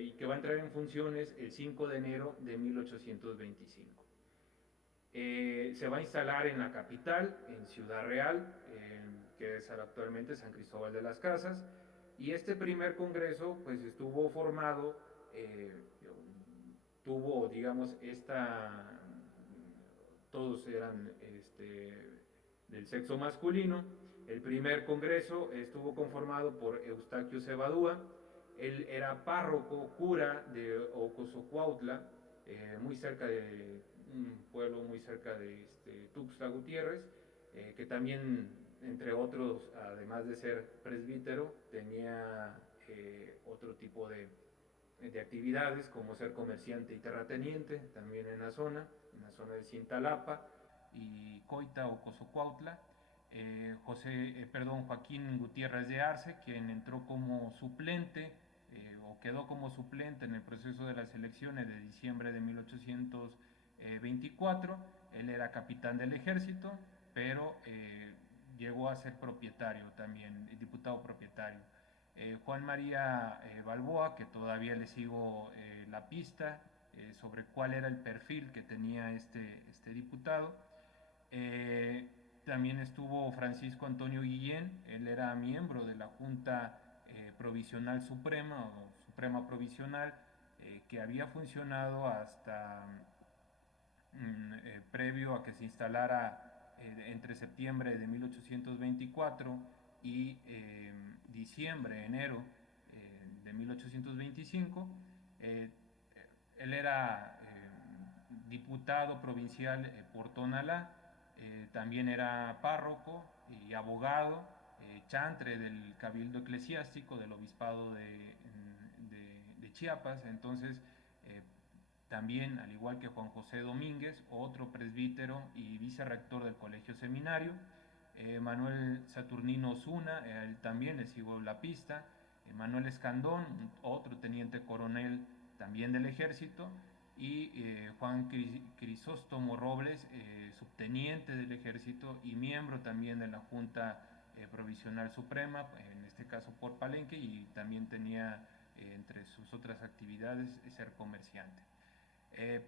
y que va a entrar en funciones el 5 de enero de 1825. Se va a instalar en la capital, en Ciudad Real, que es actualmente San Cristóbal de las Casas, y este primer congreso pues estuvo formado, tuvo, digamos, todos eran del sexo masculino, El primer congreso estuvo conformado por Eustaquio Cebadúa. Él era párroco, cura de Ocosocuautla, muy cerca de un pueblo muy cerca de Tuxtla Gutiérrez, que también, entre otros, además de ser presbítero, tenía otro tipo de actividades, como ser comerciante y terrateniente, también en la zona de Cintalapa y Coita o Cozocuautla. Joaquín Gutiérrez de Arce, quien entró como suplente o quedó como suplente en el proceso de las elecciones de diciembre de 1824. Él era capitán del ejército, pero llegó a ser propietario también, diputado propietario. Juan María Balboa, que todavía le sigo la pista sobre cuál era el perfil que tenía este diputado. También estuvo Francisco Antonio Guillén. Él era miembro de la Junta Provisional Suprema o Suprema Provisional, que había funcionado hasta previo a que se instalara entre septiembre de 1824 y enero de 1825. Él era diputado provincial por Tonalá, también era párroco y abogado, chantre del Cabildo Eclesiástico del Obispado de Chiapas. Entonces, también, al igual que Juan José Domínguez, otro presbítero y vicerrector del Colegio Seminario. Manuel Saturnino Osuna, él también le sigo la pista. Manuel Escandón, otro teniente coronel también del ejército. Y Juan Crisóstomo Robles, subteniente del ejército y miembro también de la Junta Provisional Suprema, en este caso por Palenque, y también tenía entre sus otras actividades ser comerciante.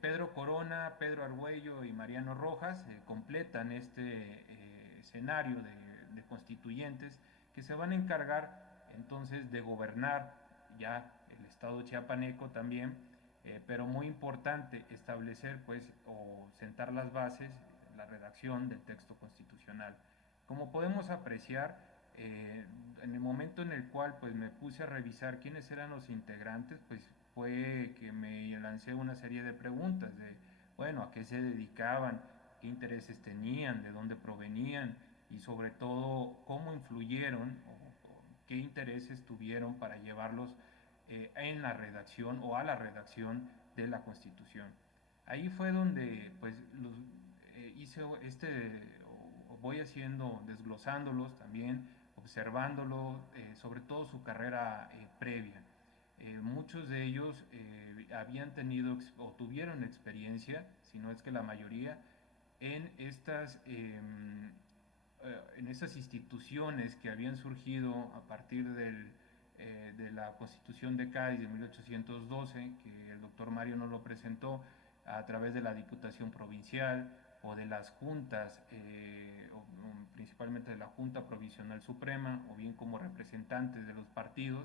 Pedro Corona, Pedro Argüello y Mariano Rojas completan este escenario de constituyentes que se van a encargar entonces de gobernar ya el estado chiapaneco también, pero muy importante establecer pues o sentar las bases, la redacción del texto constitucional. Como podemos apreciar, en el momento en el cual pues me puse a revisar quiénes eran los integrantes, pues fue que me lancé una serie de preguntas de, bueno, a qué se dedicaban, qué intereses tenían, de dónde provenían y sobre todo cómo influyeron o qué intereses tuvieron para llevarlos en la redacción o a la redacción de la Constitución. Ahí fue donde pues hice voy haciendo, desglosándolos también, observándolo, sobre todo su carrera previa. Muchos de ellos habían tenido o tuvieron experiencia, si no es que la mayoría, en estas instituciones que habían surgido a partir de la Constitución de Cádiz de 1812, que el doctor Mario nos lo presentó a través de la Diputación Provincial o de las juntas, principalmente de la Junta Provisional Suprema, o bien como representantes de los partidos,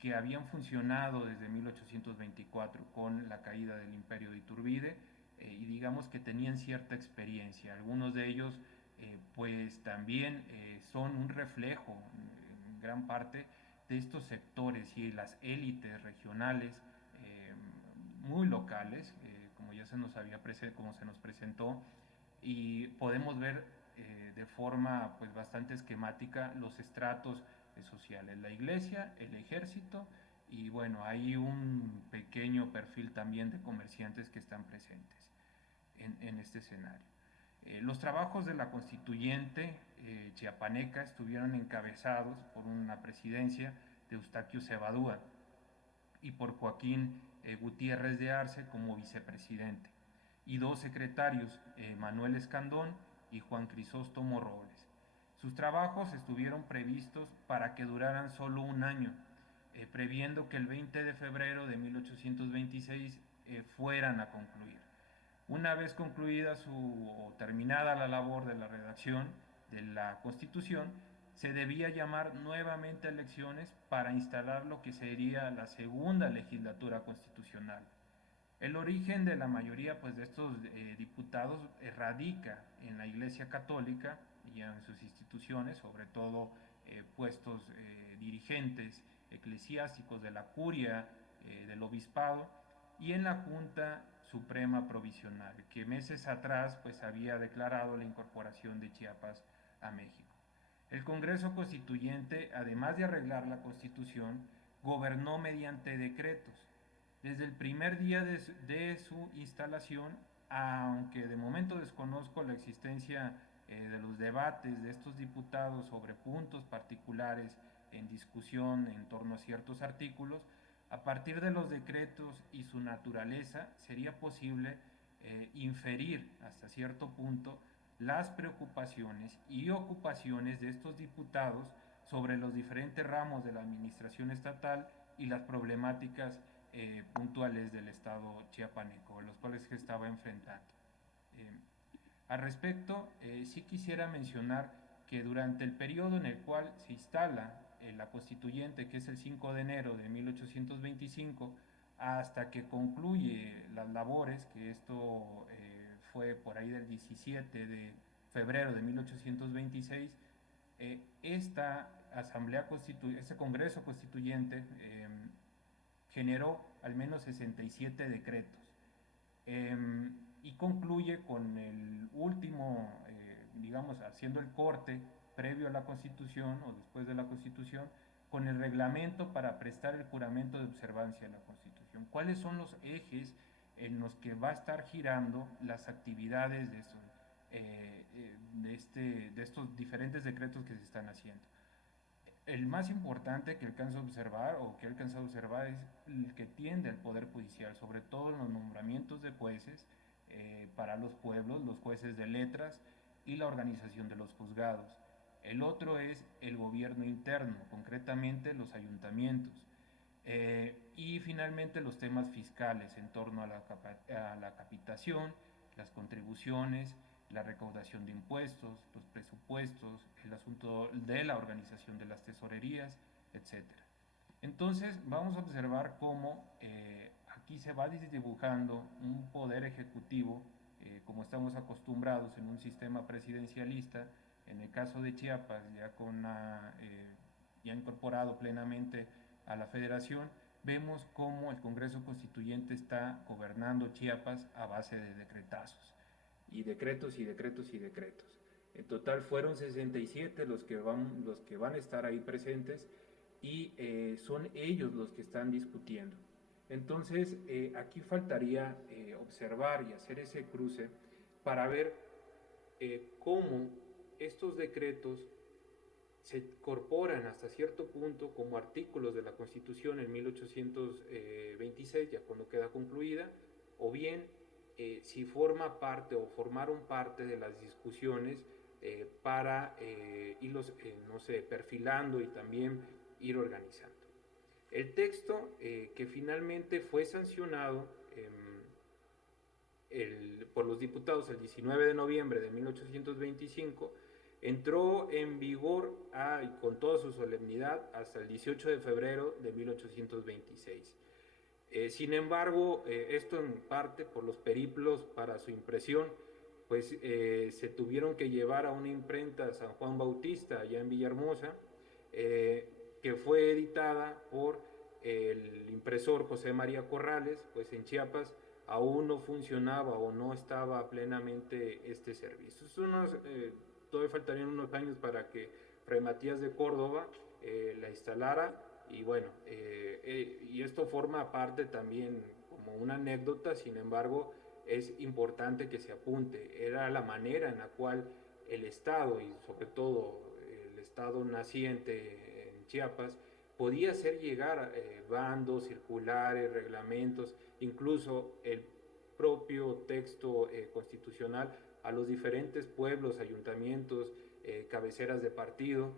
que habían funcionado desde 1824 con la caída del Imperio de Iturbide, y digamos que tenían cierta experiencia. Algunos de ellos pues también son un reflejo en gran parte de estos sectores y las élites regionales muy locales, como ya se nos presentó, y podemos ver de forma pues bastante esquemática los estratos sociales, la iglesia, el ejército, y bueno, hay un pequeño perfil también de comerciantes que están presentes en este escenario. Los trabajos de la constituyente chiapaneca estuvieron encabezados por una presidencia de Eustaquio Cebadúa y por Joaquín Gutiérrez de Arce como vicepresidente, y dos secretarios, Manuel Escandón y Juan Crisóstomo Robles. Sus trabajos estuvieron previstos para que duraran solo un año, previendo que el 20 de febrero de 1826 fueran a concluir. Una vez concluida o terminada la labor de la redacción de la Constitución, se debía llamar nuevamente a elecciones para instalar lo que sería la segunda legislatura constitucional. El origen de la mayoría pues, de estos diputados radica en la Iglesia Católica, y en sus instituciones, sobre todo puestos dirigentes eclesiásticos de la curia, del obispado, y en la Junta Suprema Provisional, que meses atrás pues había declarado la incorporación de Chiapas a México. El Congreso Constituyente, además de arreglar la Constitución, gobernó mediante decretos. Desde el primer día de su instalación, aunque de momento desconozco la existencia de los debates de estos diputados sobre puntos particulares en discusión en torno a ciertos artículos, a partir de los decretos y su naturaleza sería posible inferir hasta cierto punto las preocupaciones y ocupaciones de estos diputados sobre los diferentes ramos de la administración estatal y las problemáticas puntuales del Estado chiapaneco, los cuales se estaba enfrentando. Al respecto, sí quisiera mencionar que durante el periodo en el cual se instala la constituyente, que es el 5 de enero de 1825, hasta que concluye las labores, que esto fue por ahí del 17 de febrero de 1826, este Congreso Constituyente generó al menos 67 decretos y concluye con el último, digamos, haciendo el corte previo a la Constitución o después de la Constitución, con el reglamento para prestar el juramento de observancia a la Constitución. ¿Cuáles son los ejes en los que va a estar girando las actividades de estos diferentes decretos que se están haciendo? El más importante que alcanzo a observar o que he alcanzado a observar es el que tiende al Poder Judicial, sobre todo en los nombramientos de jueces para los pueblos, los jueces de letras y la organización de los juzgados. El otro es el gobierno interno, concretamente los ayuntamientos. Y finalmente los temas fiscales en torno a la capitación, las contribuciones, la recaudación de impuestos, los presupuestos, el asunto de la organización de las tesorerías, etc. Entonces vamos a observar cómo aquí se va desdibujando un poder ejecutivo, como estamos acostumbrados en un sistema presidencialista. En el caso de Chiapas, ya incorporado plenamente a la federación, vemos cómo el Congreso Constituyente está gobernando Chiapas a base de decretazos. Y decretos y decretos y decretos. En total fueron 67 los que van a estar ahí presentes y son ellos los que están discutiendo. Entonces, aquí faltaría observar y hacer ese cruce para ver cómo estos decretos se incorporan hasta cierto punto como artículos de la Constitución en 1826, ya cuando queda concluida, o bien si forma parte o formaron parte de las discusiones para irlos, no sé, perfilando y también ir organizando. El texto que finalmente fue sancionado por los diputados el 19 de noviembre de 1825, entró en vigor con toda su solemnidad hasta el 18 de febrero de 1826. Sin embargo, esto en parte por los periplos para su impresión, pues se tuvieron que llevar a una imprenta San Juan Bautista allá en Villahermosa, que fue editada por el impresor José María Corrales. Pues en Chiapas aún no funcionaba o no estaba plenamente este servicio. Todavía faltarían unos años para que Fray Matías de Córdoba la instalara, y bueno, y esto forma parte también como una anécdota. Sin embargo, es importante que se apunte. Era la manera en la cual el Estado, y sobre todo el Estado naciente en Chiapas, podía hacer llegar bandos, circulares, reglamentos, incluso el propio texto constitucional a los diferentes pueblos, ayuntamientos, cabeceras de partido,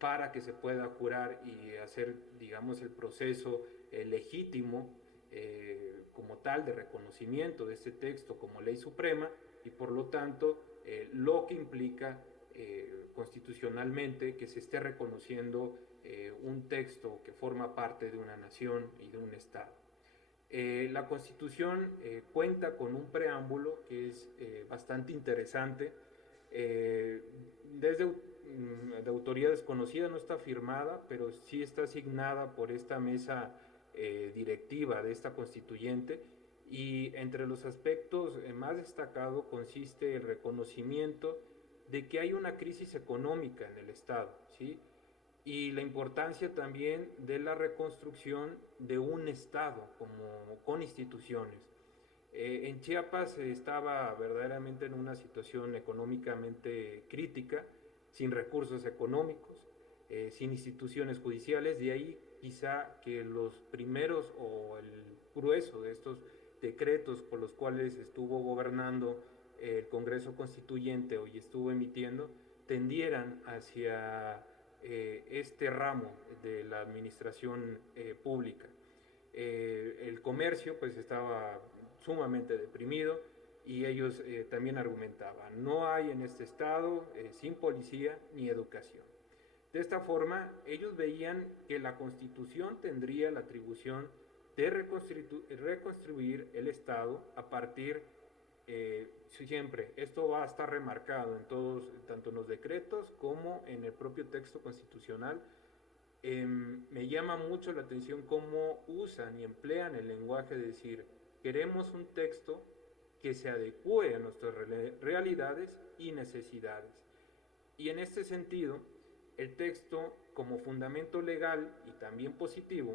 para que se pueda jurar y hacer, digamos, el proceso legítimo como tal de reconocimiento de este texto como ley suprema, y por lo tanto lo que implica constitucionalmente que se esté reconociendo un texto que forma parte de una nación y de un Estado. La Constitución cuenta con un preámbulo que es bastante interesante, desde de autoría desconocida, no está firmada, pero sí está asignada por esta mesa directiva de esta constituyente, y entre los aspectos más destacados consiste el reconocimiento de que hay una crisis económica en el Estado, ¿sí? Y la importancia también de la reconstrucción de un Estado con instituciones. En Chiapas estaba verdaderamente en una situación económicamente crítica, sin recursos económicos, sin instituciones judiciales, de ahí quizá que los primeros o el grueso de estos decretos por los cuales estuvo gobernando el Congreso Constituyente o estuvo emitiendo, tendieran hacia este ramo de la administración pública. El comercio pues estaba sumamente deprimido, y ellos también argumentaban, no hay en este estado sin policía ni educación. De esta forma, ellos veían que la Constitución tendría la atribución de reconstruir el Estado a partir, siempre, esto va a estar remarcado en todos, tanto en los decretos como en el propio texto constitucional. Me llama mucho la atención cómo usan y emplean el lenguaje de decir, queremos un texto que se adecue a nuestras realidades y necesidades. Y en este sentido, el texto, como fundamento legal y también positivo,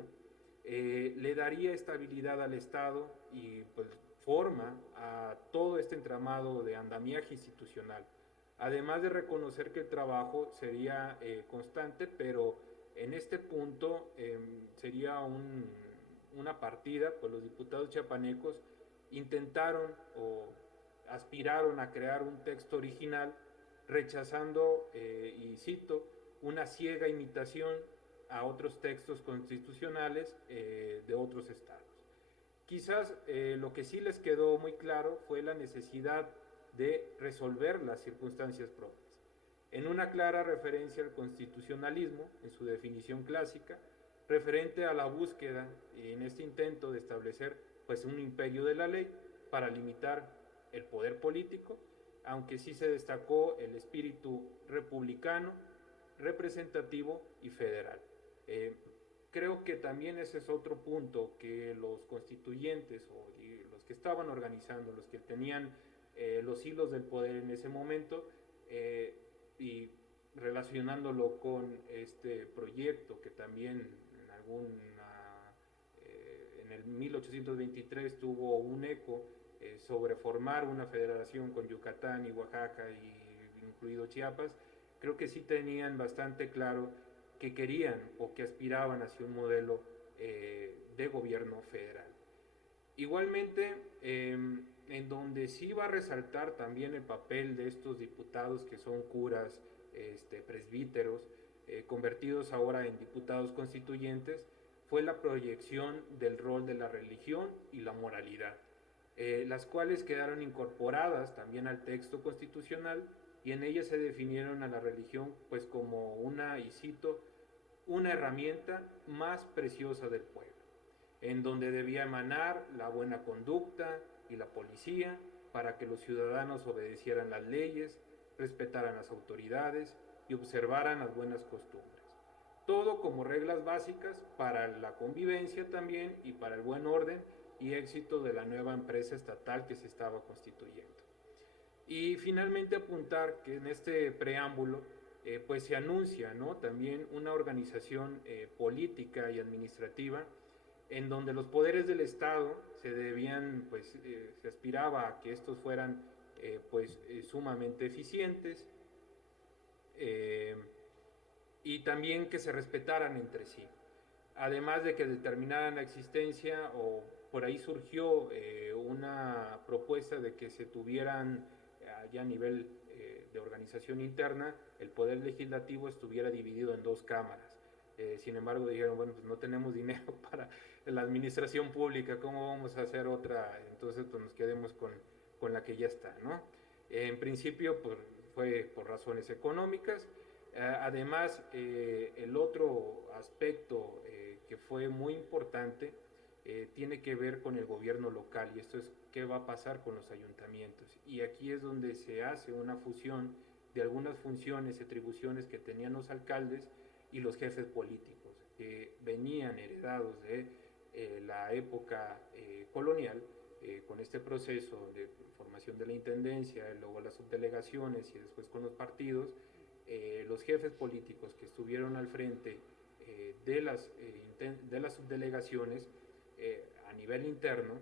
le daría estabilidad al Estado y pues, forma a todo este entramado de andamiaje institucional. Además de reconocer que el trabajo sería constante, pero en este punto sería una partida, pues los diputados chiapanecos intentaron o aspiraron a crear un texto original, rechazando, y cito, una ciega imitación a otros textos constitucionales de otros estados. Quizás lo que sí les quedó muy claro fue la necesidad de resolver las circunstancias propias, en una clara referencia al constitucionalismo, en su definición clásica, referente a la búsqueda en este intento de establecer pues un imperio de la ley para limitar el poder político, aunque sí se destacó el espíritu republicano, representativo y federal. Creo que también ese es otro punto que los constituyentes o los que estaban organizando, los que tenían los hilos del poder en ese momento, y relacionándolo con este proyecto que también en el 1823 tuvo un eco sobre formar una federación con Yucatán y Oaxaca, y incluido Chiapas, creo que sí tenían bastante claro que querían o que aspiraban hacia un modelo de gobierno federal. Igualmente, en donde sí va a resaltar también el papel de estos diputados que son curas, presbíteros, convertidos ahora en diputados constituyentes, fue la proyección del rol de la religión y la moralidad, las cuales quedaron incorporadas también al texto constitucional, y en ellas se definieron a la religión pues como una, y cito, una herramienta más preciosa del pueblo, en donde debía emanar la buena conducta y la policía para que los ciudadanos obedecieran las leyes, respetaran las autoridades y observaran las buenas costumbres. Todo como reglas básicas para la convivencia también y para el buen orden y éxito de la nueva empresa estatal que se estaba constituyendo. Y finalmente apuntar que en este preámbulo pues se anuncia, ¿no?, también una organización política y administrativa en donde los poderes del Estado se debían, pues se aspiraba a que estos fueran sumamente eficientes, y también que se respetaran entre sí, además de que determinaran la existencia, o por ahí surgió una propuesta de que se tuvieran ya a nivel de organización interna, el poder legislativo estuviera dividido en dos cámaras. Sin embargo dijeron, bueno, pues no tenemos dinero para la administración pública, ¿cómo vamos a hacer otra? Entonces pues nos quedemos con la que ya está, ¿no? En principio pues, fue por razones económicas. Además, el otro aspecto que fue muy importante tiene que ver con el gobierno local, y esto es qué va a pasar con los ayuntamientos. Y aquí es donde se hace una fusión de algunas funciones y atribuciones que tenían los alcaldes y los jefes políticos, que venían heredados de la época colonial, con este proceso de formación de la intendencia, luego las subdelegaciones y después con los partidos. Los jefes políticos que estuvieron al frente de las subdelegaciones a nivel interno,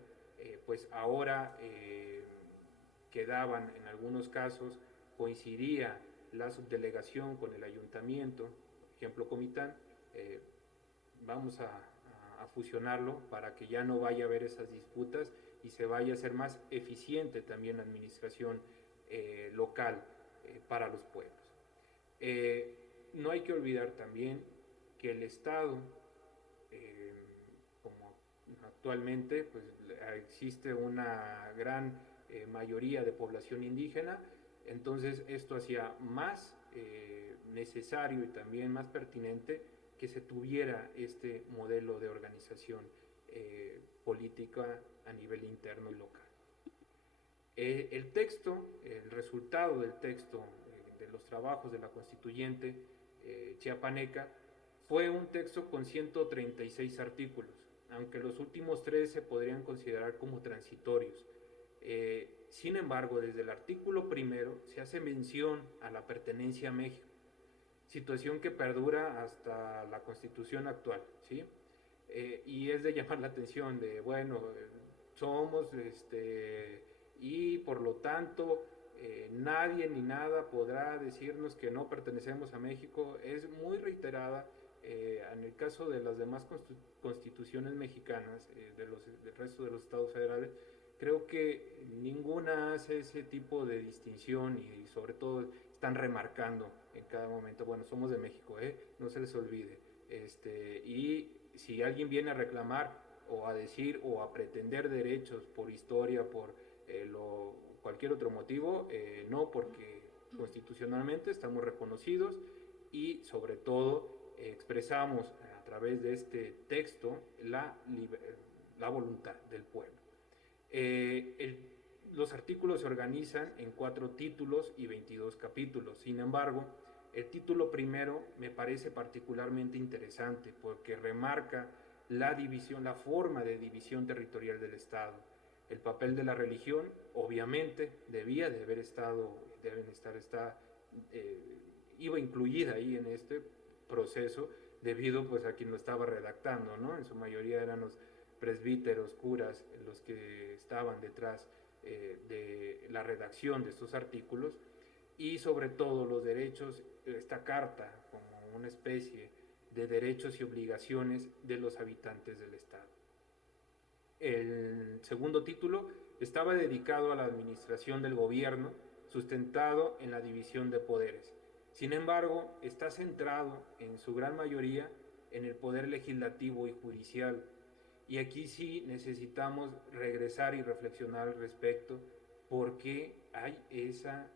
pues ahora quedaban, en algunos casos coincidía la subdelegación con el ayuntamiento, ejemplo Comitán, vamos a fusionarlo para que ya no vaya a haber esas disputas y se vaya a hacer más eficiente también la administración local para los pueblos. No hay que olvidar también que el Estado, como actualmente pues, existe una gran mayoría de población indígena, entonces esto hacía más necesario y también más pertinente que se tuviera este modelo de organización política a nivel interno y local. El texto, el resultado del texto de los trabajos de la constituyente chiapaneca fue un texto con 136 artículos, aunque los últimos 3 se podrían considerar como transitorios. Sin embargo, desde el artículo primero se hace mención a la pertenencia a México, situación que perdura hasta la Constitución actual, ¿sí? Y es de llamar la atención de, bueno, somos, y por lo tanto, nadie ni nada podrá decirnos que no pertenecemos a México. Es muy reiterada en el caso de las demás constituciones mexicanas, del resto de los estados federales. Creo que ninguna hace ese tipo de distinción y sobre todo están remarcando en cada momento, bueno, somos de México, no se les olvide. Y si alguien viene a reclamar o a decir o a pretender derechos por historia, por cualquier otro motivo, no, porque constitucionalmente estamos reconocidos y sobre todo expresamos a través de este texto la voluntad del pueblo. Los artículos se organizan en 4 títulos y 22 capítulos. Sin embargo, el título primero me parece particularmente interesante porque remarca la división, la forma de división territorial del Estado. El papel de la religión, obviamente, debía de haber estado, iba incluida ahí en este proceso, debido pues a quien lo estaba redactando, ¿no? En su mayoría eran los presbíteros, curas, los que estaban detrás de la redacción de estos artículos, y sobre todo los derechos, esta carta como una especie de derechos y obligaciones de los habitantes del Estado. El segundo título estaba dedicado a la administración del gobierno, sustentado en la división de poderes. Sin embargo, está centrado en su gran mayoría en el poder legislativo y judicial. Y aquí sí necesitamos regresar y reflexionar al respecto, porque hay esa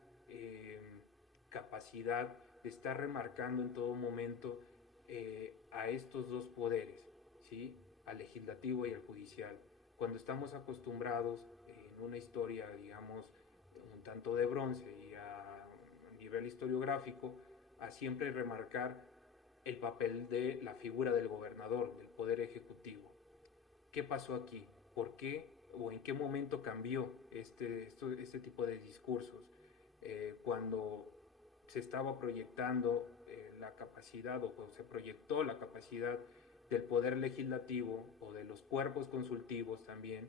capacidad de estar remarcando en todo momento a estos dos poderes, ¿sí? Al legislativo y al judicial. Cuando estamos acostumbrados en una historia, digamos, un tanto de bronce y a nivel historiográfico, a siempre remarcar el papel de la figura del gobernador, del poder ejecutivo. ¿Qué pasó aquí? ¿Por qué o en qué momento cambió este tipo de discursos? Cuando se estaba proyectando la capacidad, o se proyectó la capacidad del poder legislativo o de los cuerpos consultivos también,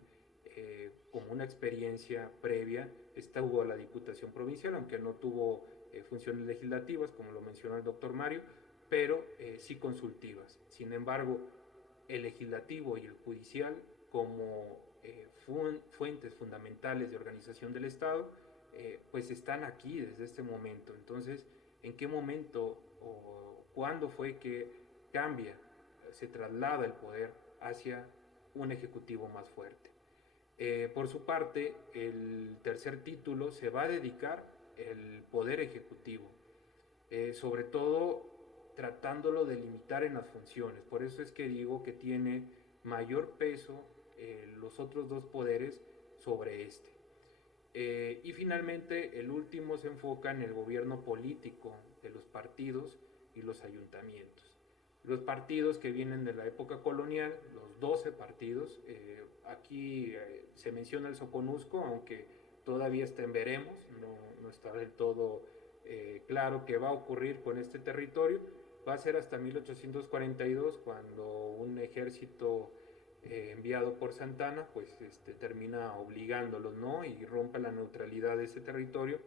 como una experiencia previa, hubo la Diputación Provincial, aunque no tuvo funciones legislativas, como lo mencionó el doctor Mario, pero sí consultivas. Sin embargo, el legislativo y el judicial, como fuentes fundamentales de organización del Estado, pues están aquí desde este momento. Entonces, ¿en qué momento o cuándo fue que cambia, se traslada el poder hacia un ejecutivo más fuerte? Por su parte, el tercer título se va a dedicar al poder ejecutivo, sobre todo tratándolo de limitar en las funciones. Por eso es que digo que tiene mayor peso los otros dos poderes sobre este. Y finalmente, el último se enfoca en el gobierno político de los partidos y los ayuntamientos. Los partidos que vienen de la época colonial, los 12 partidos, aquí se menciona el Soconusco, aunque todavía está en veremos, no está del todo claro qué va a ocurrir con este territorio. Va a ser hasta 1842 cuando un ejército enviado por Santana pues termina obligándolos, ¿no? Y rompe la neutralidad de ese territorio,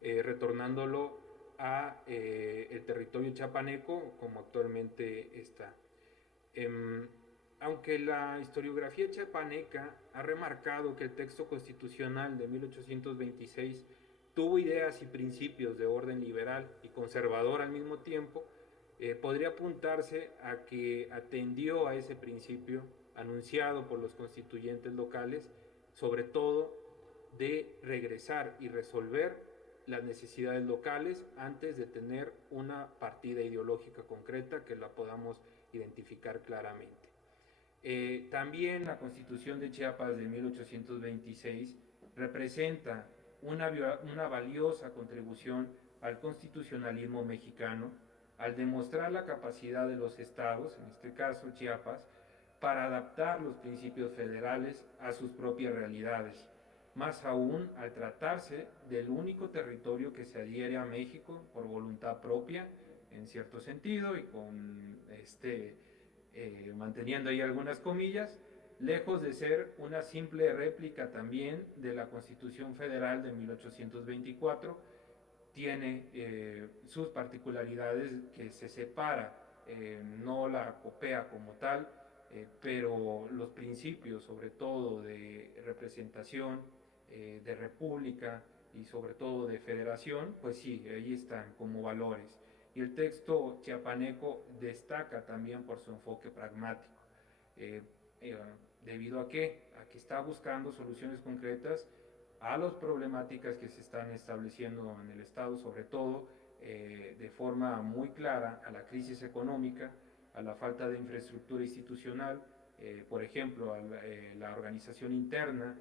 retornándolo a el territorio chiapaneco como actualmente está. Aunque la historiografía chiapaneca ha remarcado que el texto constitucional de 1826 tuvo ideas y principios de orden liberal y conservador al mismo tiempo, podría apuntarse a que atendió a ese principio anunciado por los constituyentes locales, sobre todo de regresar y resolver las necesidades locales antes de tener una partida ideológica concreta que la podamos identificar claramente. También la Constitución de Chiapas de 1826 representa una valiosa contribución al constitucionalismo mexicano al demostrar la capacidad de los estados, en este caso Chiapas, para adaptar los principios federales a sus propias realidades, más aún al tratarse del único territorio que se adhiere a México por voluntad propia, en cierto sentido, y con manteniendo ahí algunas comillas, lejos de ser una simple réplica también de la Constitución Federal de 1824, tiene sus particularidades que se separa, no la copia como tal, pero los principios, sobre todo de representación, de república y sobre todo de federación, pues sí, ahí están como valores. Y el texto chiapaneco destaca también por su enfoque pragmático. ¿Debido a qué? A que está buscando soluciones concretas a las problemáticas que se están estableciendo en el Estado, sobre todo de forma muy clara a la crisis económica, a la falta de infraestructura institucional, por ejemplo, a la organización interna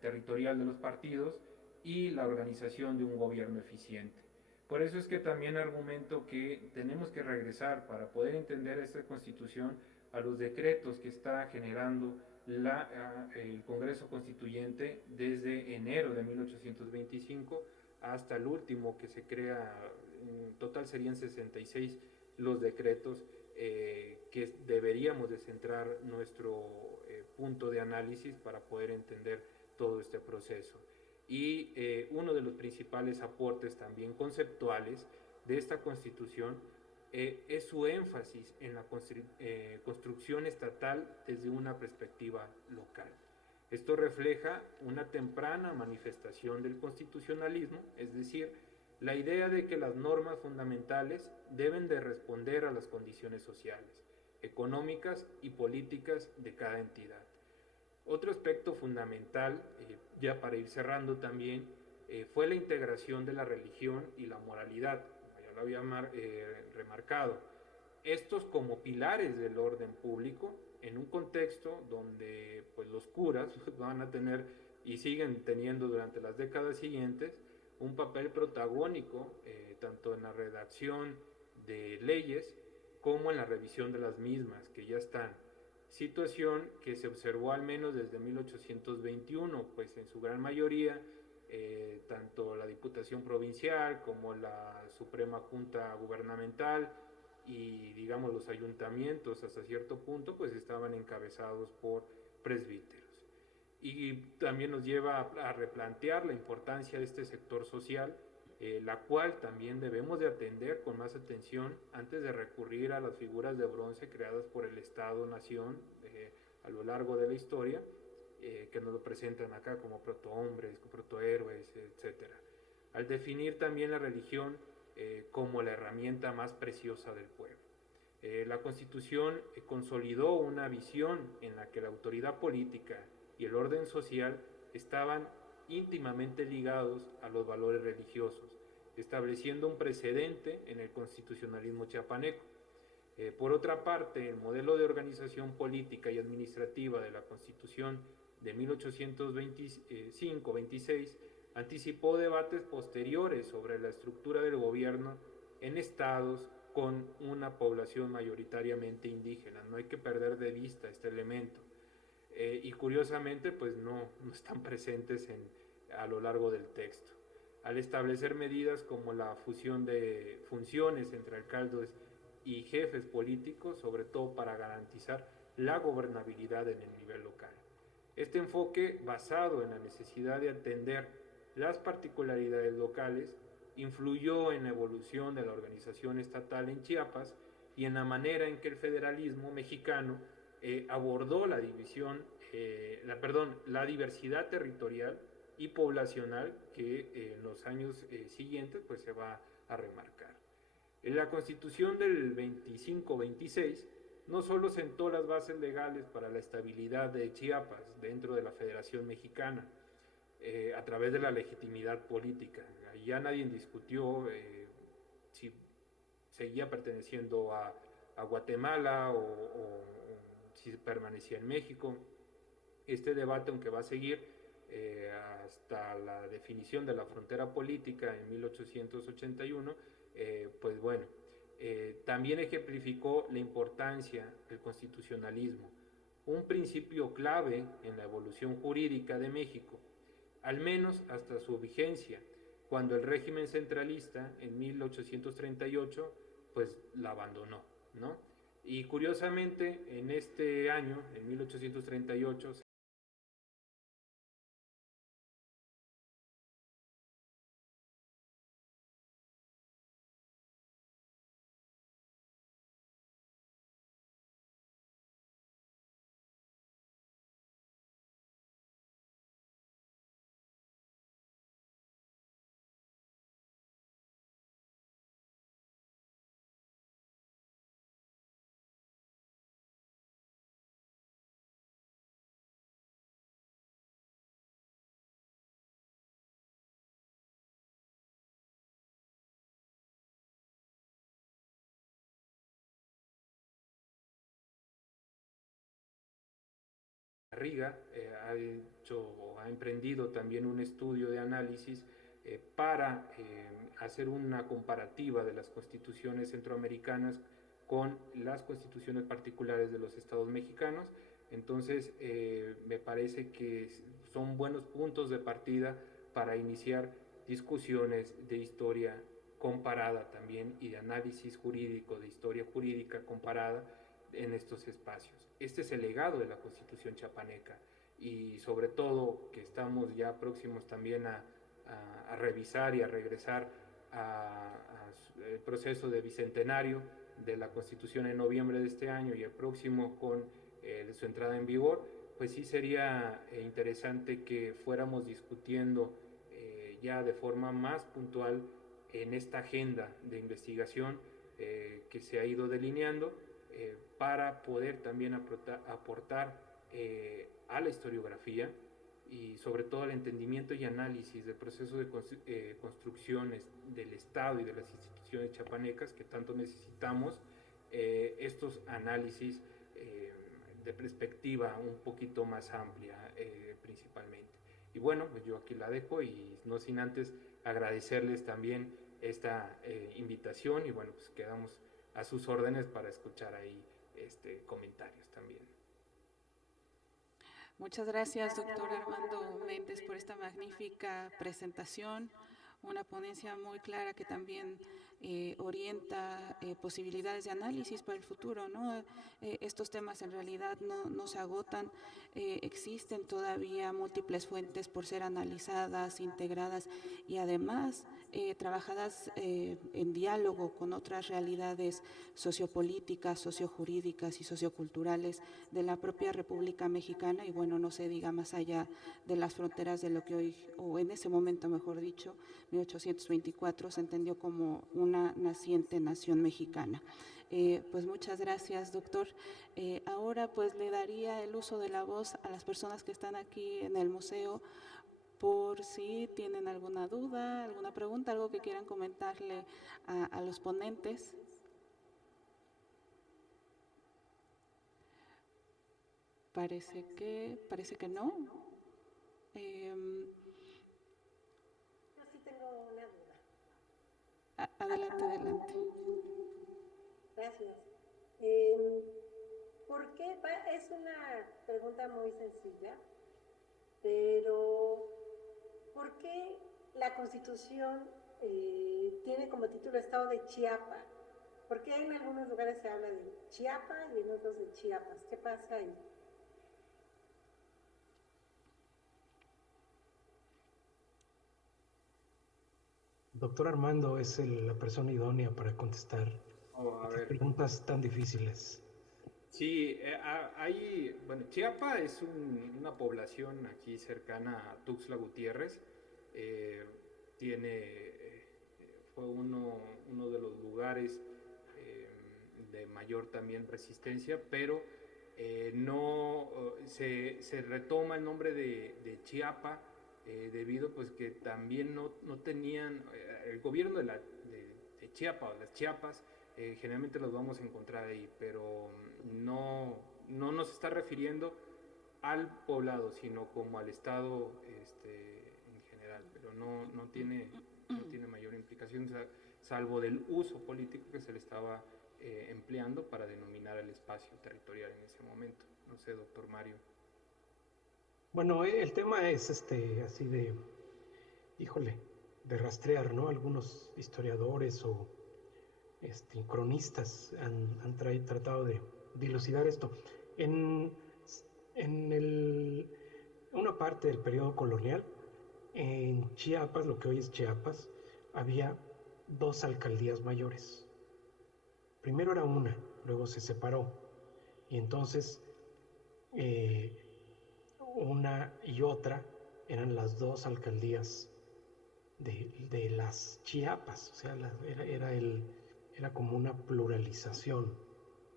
territorial de los partidos y la organización de un gobierno eficiente. Por eso es que también argumento que tenemos que regresar para poder entender esta Constitución a los decretos que está generando el Congreso Constituyente desde enero de 1825 hasta el último que se crea. En total serían 66 los decretos que deberíamos de centrar nuestro punto de análisis para poder entender todo este proceso. Y uno de los principales aportes también conceptuales de esta Constitución es su énfasis en la construcción estatal desde una perspectiva local. Esto refleja una temprana manifestación del constitucionalismo, es decir, la idea de que las normas fundamentales deben de responder a las condiciones sociales, económicas y políticas de cada entidad. Otro aspecto fundamental, ya para ir cerrando también, fue la integración de la religión y la moralidad, como ya lo había remarcado. Estos como pilares del orden público, en un contexto donde pues, los curas van a tener y siguen teniendo durante las décadas siguientes un papel protagónico, tanto en la redacción de leyes como en la revisión de las mismas, que ya están. Situación que se observó al menos desde 1821, pues en su gran mayoría, tanto la Diputación Provincial como la Suprema Junta Gubernamental y digamos los ayuntamientos hasta cierto punto, pues estaban encabezados por presbíteros. Y también nos lleva a replantear la importancia de este sector social, la cual también debemos de atender con más atención antes de recurrir a las figuras de bronce creadas por el Estado-Nación a lo largo de la historia, que nos lo presentan acá como protohombres, protohéroes, etc. Al definir también la religión como la herramienta más preciosa del pueblo. La Constitución consolidó una visión en la que la autoridad política y el orden social estaban íntimamente ligados a los valores religiosos, estableciendo un precedente en el constitucionalismo chiapaneco. Por otra parte, el modelo de organización política y administrativa de la Constitución de 1825-26 anticipó debates posteriores sobre la estructura del gobierno en estados con una población mayoritariamente indígena. No hay que perder de vista este elemento. Y curiosamente, pues no están presentes a lo largo del texto. Al establecer medidas como la fusión de funciones entre alcaldes y jefes políticos, sobre todo para garantizar la gobernabilidad en el nivel local. Este enfoque, basado en la necesidad de atender las particularidades locales, influyó en la evolución de la organización estatal en Chiapas y en la manera en que el federalismo mexicano abordó la diversidad territorial y poblacional que en los años siguientes pues se va a remarcar. En la Constitución del 25-26 no solo sentó las bases legales para la estabilidad de Chiapas dentro de la Federación Mexicana, a través de la legitimidad política. Ya nadie discutió si seguía perteneciendo a Guatemala o si permanecía en México. Este debate, aunque va a seguir hasta la definición de la frontera política en 1881, pues bueno, también ejemplificó la importancia del constitucionalismo, un principio clave en la evolución jurídica de México, al menos hasta su vigencia, cuando el régimen centralista en 1838 pues la abandonó, ¿no? Y curiosamente en este año, en 1838, Riga ha emprendido también un estudio de análisis para hacer una comparativa de las constituciones centroamericanas con las constituciones particulares de los estados mexicanos. Entonces, me parece que son buenos puntos de partida para iniciar discusiones de historia comparada también y de análisis jurídico, de historia jurídica comparada en estos espacios. Este es el legado de la Constitución chiapaneca y sobre todo que estamos ya próximos también a revisar y a regresar al proceso de bicentenario de la Constitución en noviembre de este año y el próximo con su entrada en vigor, pues sí sería interesante que fuéramos discutiendo ya de forma más puntual en esta agenda de investigación que se ha ido delineando, para poder también aportar a la historiografía y sobre todo al entendimiento y análisis del proceso de construcciones del Estado y de las instituciones chiapanecas que tanto necesitamos, estos análisis de perspectiva un poquito más amplia principalmente. Y bueno, pues yo aquí la dejo y no sin antes agradecerles también esta invitación y bueno, pues quedamos a sus órdenes para escuchar ahí comentarios también. Muchas gracias, doctor Armando Méndez, por esta magnífica presentación, una ponencia muy clara que también orienta posibilidades de análisis para el futuro, ¿no? Estos temas en realidad no se agotan, existen todavía múltiples fuentes por ser analizadas, integradas y además trabajadas en diálogo con otras realidades sociopolíticas, sociojurídicas y socioculturales de la propia República Mexicana y bueno, no se diga más allá de las fronteras de lo que hoy, o en ese momento mejor dicho, 1824 se entendió como una naciente nación mexicana. Pues muchas gracias, doctor. Ahora pues le daría el uso de la voz a las personas que están aquí en el museo por si tienen alguna duda, alguna pregunta, algo que quieran comentarle a los ponentes. Parece que no. Yo sí tengo una duda. Adelante. Gracias. ¿Por qué? Es una pregunta muy sencilla, pero ¿por qué la Constitución tiene como título Estado de Chiapas? ¿Por qué en algunos lugares se habla de Chiapas y en otros de Chiapas? ¿Qué pasa ahí? Doctor Armando es la persona idónea para contestar A estas ver, preguntas tan difíciles. sí, bueno, Chiapa es una población aquí cercana a Tuxtla Gutiérrez. eh, fue uno de los lugares de mayor también resistencia, pero no se retoma el nombre de Chiapa debido pues que también no tenían el gobierno de Chiapa o las Chiapas. Generalmente los vamos a encontrar ahí, pero no nos está refiriendo al poblado, sino como al estado en general, pero no tiene mayor implicación, salvo del uso político que se le estaba empleando para denominar el espacio territorial en ese momento. No sé, doctor Mario. Bueno, el tema es así híjole, de rastrear, ¿no? Algunos historiadores o cronistas han tratado de dilucidar esto. En, una parte del periodo colonial, en Chiapas, lo que hoy es Chiapas, había 2 alcaldías mayores. Primero era una, luego se separó. Y entonces una y otra eran las 2 alcaldías de las Chiapas. O sea, era como una pluralización,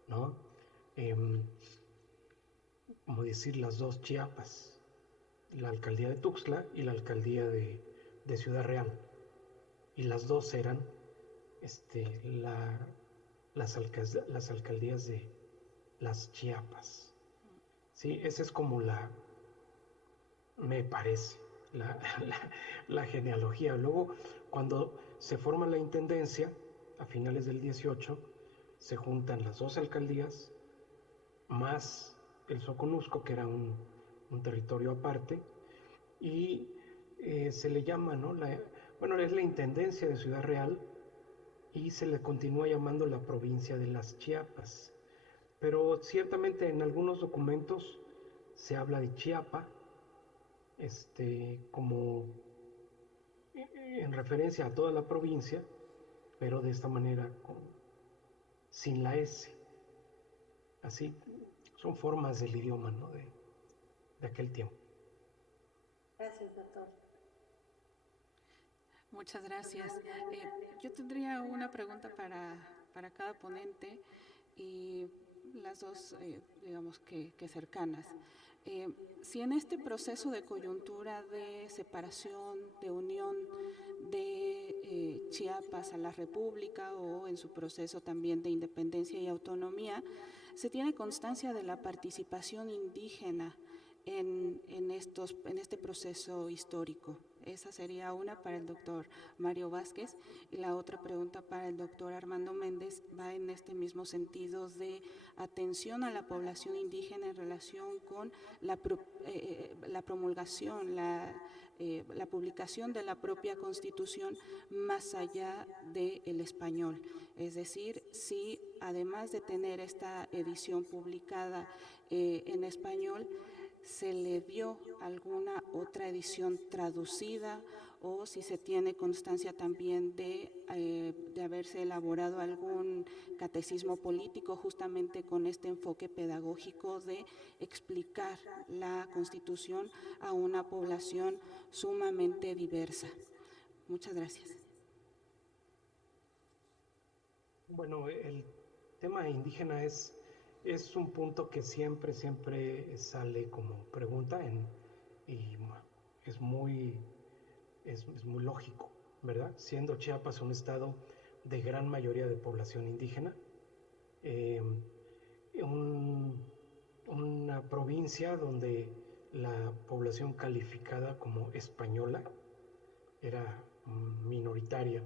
¿no? Como decir, las 2 Chiapas, la alcaldía de Tuxtla y la alcaldía de Ciudad Real. Y las 2 eran las alcaldías de las Chiapas. Sí, esa es como me parece, la genealogía. Luego, cuando se forma la intendencia, a finales del 18, se juntan las 2 alcaldías, más el Soconusco, que era un territorio aparte, y se le llama, ¿no? Bueno, es la intendencia de Ciudad Real, y se le continúa llamando la provincia de las Chiapas. Pero ciertamente en algunos documentos se habla de Chiapa, como en referencia a toda la provincia, pero de esta manera, sin la S. Así son formas del idioma, ¿no? de aquel tiempo. Gracias, doctor. Muchas gracias. Yo tendría una pregunta para cada ponente y las dos, digamos que cercanas. Si en este proceso de coyuntura de separación, de unión de Chiapas a la República o en su proceso también de independencia y autonomía, se tiene constancia de la participación indígena en este proceso histórico. Esa sería una para el doctor Mario Vázquez, y la otra pregunta para el doctor Armando Méndez va en este mismo sentido de atención a la población indígena en relación con la promulgación, la publicación de la propia Constitución más allá del español. Es decir, si además de tener esta edición publicada en español, ¿se le dio alguna otra edición traducida o si se tiene constancia también de haberse elaborado algún catecismo político justamente con este enfoque pedagógico de explicar la Constitución a una población sumamente diversa? Muchas gracias. Bueno, el tema indígena es un punto que siempre sale como pregunta y es muy lógico, ¿verdad? Siendo Chiapas un estado de gran mayoría de población indígena, un una provincia donde la población calificada como española era minoritaria,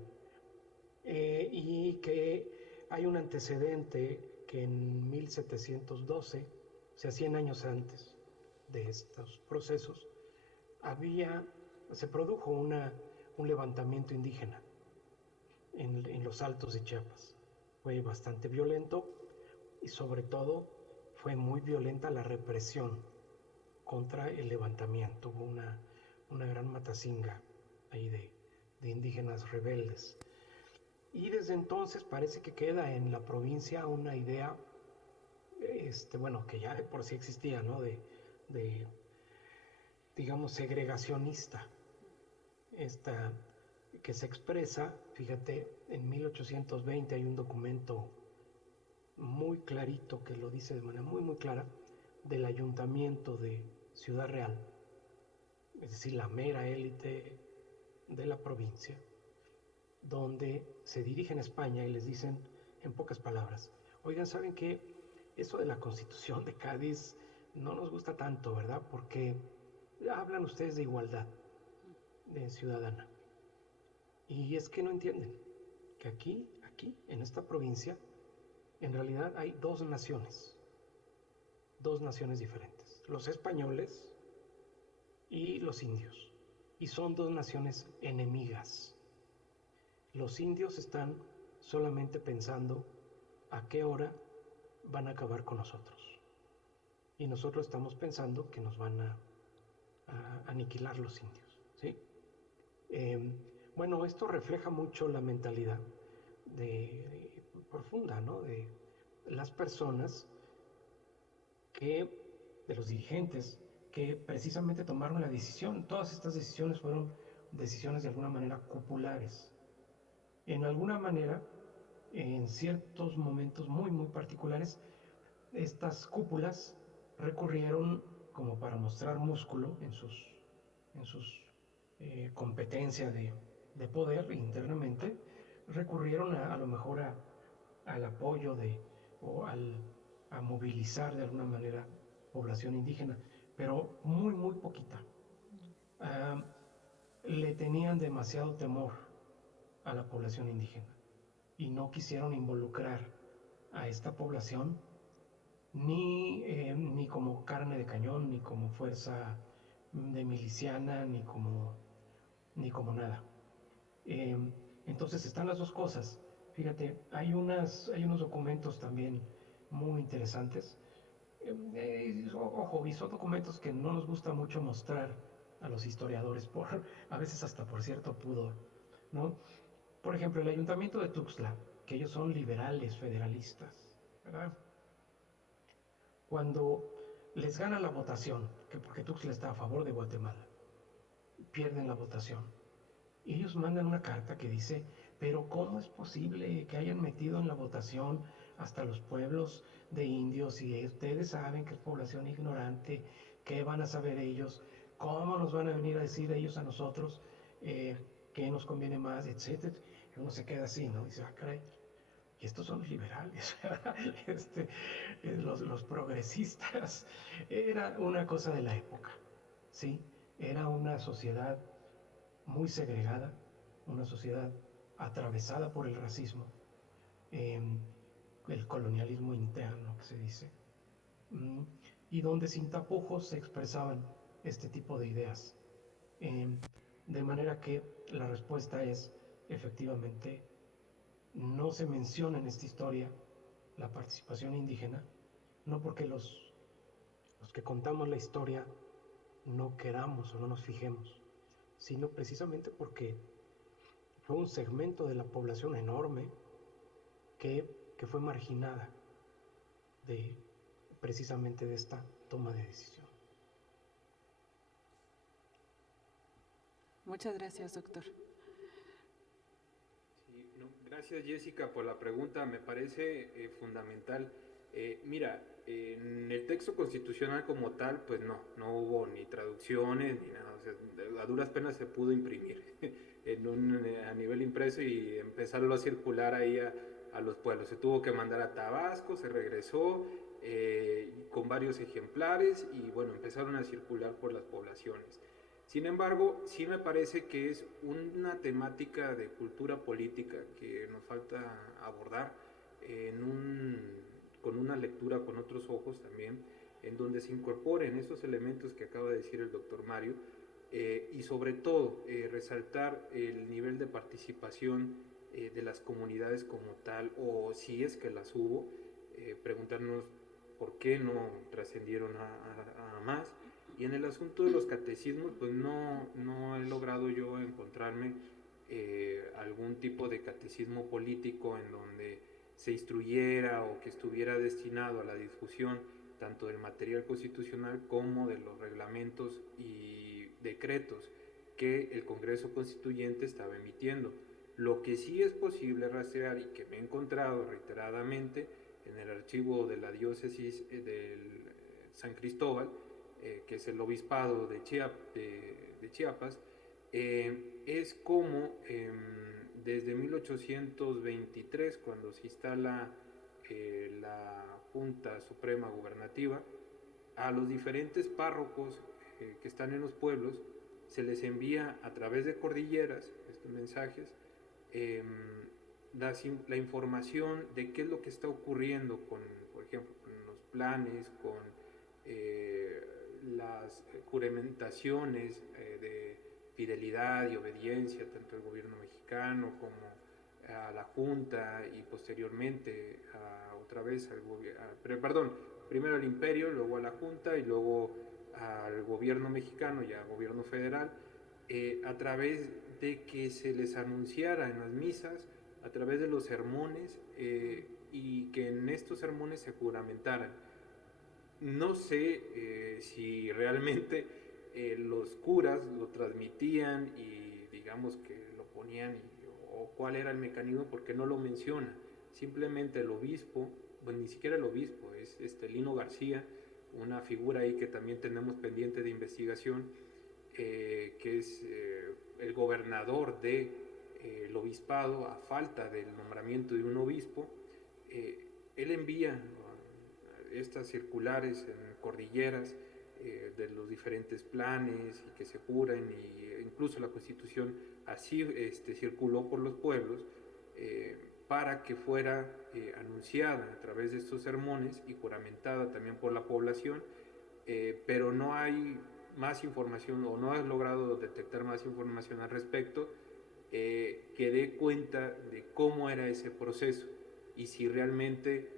y que hay un antecedente que en 1712, o sea, 100 años antes de estos procesos, se produjo un levantamiento indígena en los Altos de Chiapas. Fue bastante violento y sobre todo fue muy violenta la represión contra el levantamiento. Hubo una gran matacinga ahí de indígenas rebeldes. Y desde entonces parece que queda en la provincia una idea, bueno, que ya de por sí existía, ¿no? De digamos, segregacionista, que se expresa, fíjate, en 1820 hay un documento muy clarito que lo dice de manera muy, muy clara, del ayuntamiento de Ciudad Real, es decir, la mera élite de la provincia, donde se dirigen a España y les dicen, en pocas palabras, oigan, ¿saben qué? Eso de la Constitución de Cádiz no nos gusta tanto, ¿verdad? Porque hablan ustedes de igualdad ciudadana. Y es que no entienden que aquí, en esta provincia, en realidad hay dos naciones diferentes, los españoles y los indios. Y son dos naciones enemigas. Los indios están solamente pensando a qué hora van a acabar con nosotros. Y nosotros estamos pensando que nos van a aniquilar los indios, ¿sí? Bueno, esto refleja mucho la mentalidad profunda, ¿no? De las personas de los dirigentes que precisamente tomaron la decisión. Todas estas decisiones fueron decisiones de alguna manera cupulares. En alguna manera, en ciertos momentos muy, muy particulares, estas cúpulas recurrieron como para mostrar músculo en sus competencias de poder internamente, recurrieron a lo mejor al apoyo o a movilizar de alguna manera población indígena, pero muy, muy poquita. Le tenían demasiado temor a la población indígena y no quisieron involucrar a esta población ni como carne de cañón, ni como fuerza de miliciana, ni como nada. Entonces están las dos cosas. Fíjate, hay unos documentos también muy interesantes. Ojo, y son documentos que no nos gusta mucho mostrar a los historiadores, a veces hasta por cierto pudor, ¿no? Por ejemplo, el ayuntamiento de Tuxtla, que ellos son liberales, federalistas, ¿verdad? Cuando les gana la votación, que porque Tuxtla está a favor de Guatemala, pierden la votación. Y ellos mandan una carta que dice, pero ¿cómo es posible que hayan metido en la votación hasta los pueblos de indios y ustedes saben que es población ignorante? ¿Qué van a saber ellos? ¿Cómo nos van a venir a decir ellos a nosotros qué nos conviene más, etcétera? Y uno se queda así, ¿no? Dice, caray, y estos son los liberales, los progresistas. Era una cosa de la época, ¿sí? Era una sociedad muy segregada, una sociedad atravesada por el racismo, el colonialismo interno que se dice, y donde sin tapujos se expresaban este tipo de ideas. De manera que la respuesta es, efectivamente, no se menciona en esta historia la participación indígena, no porque los que contamos la historia no queramos o no nos fijemos, sino precisamente porque fue un segmento de la población enorme que fue marginada precisamente de esta toma de decisión. Muchas gracias, doctor. Sí, no, gracias, Jessica, por la pregunta. Me parece fundamental. Mira, en el texto constitucional como tal, pues no hubo ni traducciones ni nada. O sea, a duras penas se pudo imprimir a nivel impreso y empezarlo a circular ahí a los pueblos. Se tuvo que mandar a Tabasco, se regresó, con varios ejemplares y bueno, empezaron a circular por las poblaciones. Sin embargo, sí me parece que es una temática de cultura política que nos falta abordar con una lectura con otros ojos también, en donde se incorporen estos elementos que acaba de decir el doctor Mario, y sobre todo resaltar el nivel de participación de las comunidades como tal, o si es que las hubo, preguntarnos por qué no trascendieron a más. Y en el asunto de los catecismos, pues no he logrado yo encontrarme algún tipo de catecismo político en donde se instruyera o que estuviera destinado a la difusión tanto del material constitucional como de los reglamentos y decretos que el Congreso Constituyente estaba emitiendo. Lo que sí es posible rastrear y que me he encontrado reiteradamente en el archivo de la diócesis del San Cristóbal, que es el obispado de Chiapas, es como desde 1823, cuando se instala la Junta Suprema Gubernativa, a los diferentes párrocos que están en los pueblos se les envía a través de cordilleras estos mensajes, la información de qué es lo que está ocurriendo con, por ejemplo, con los planes, con las juramentaciones de fidelidad y obediencia tanto al gobierno mexicano como a la Junta y posteriormente otra vez primero al imperio, luego a la Junta y luego al gobierno mexicano y al gobierno federal, a través de que se les anunciara en las misas, a través de los sermones, y que en estos sermones se juramentaran. No sé si realmente los curas lo transmitían y digamos que lo ponían o cuál era el mecanismo, porque no lo menciona. Simplemente el obispo, bueno, ni siquiera el obispo, es Lino García, una figura ahí que también tenemos pendiente de investigación, que es el gobernador del obispado a falta del nombramiento de un obispo. Él envía estas circulares en cordilleras de los diferentes planes y que se juran, y incluso la Constitución así circuló por los pueblos para que fuera anunciada a través de estos sermones y juramentada también por la población, pero no hay más información o no has logrado detectar más información al respecto que dé cuenta de cómo era ese proceso y si realmente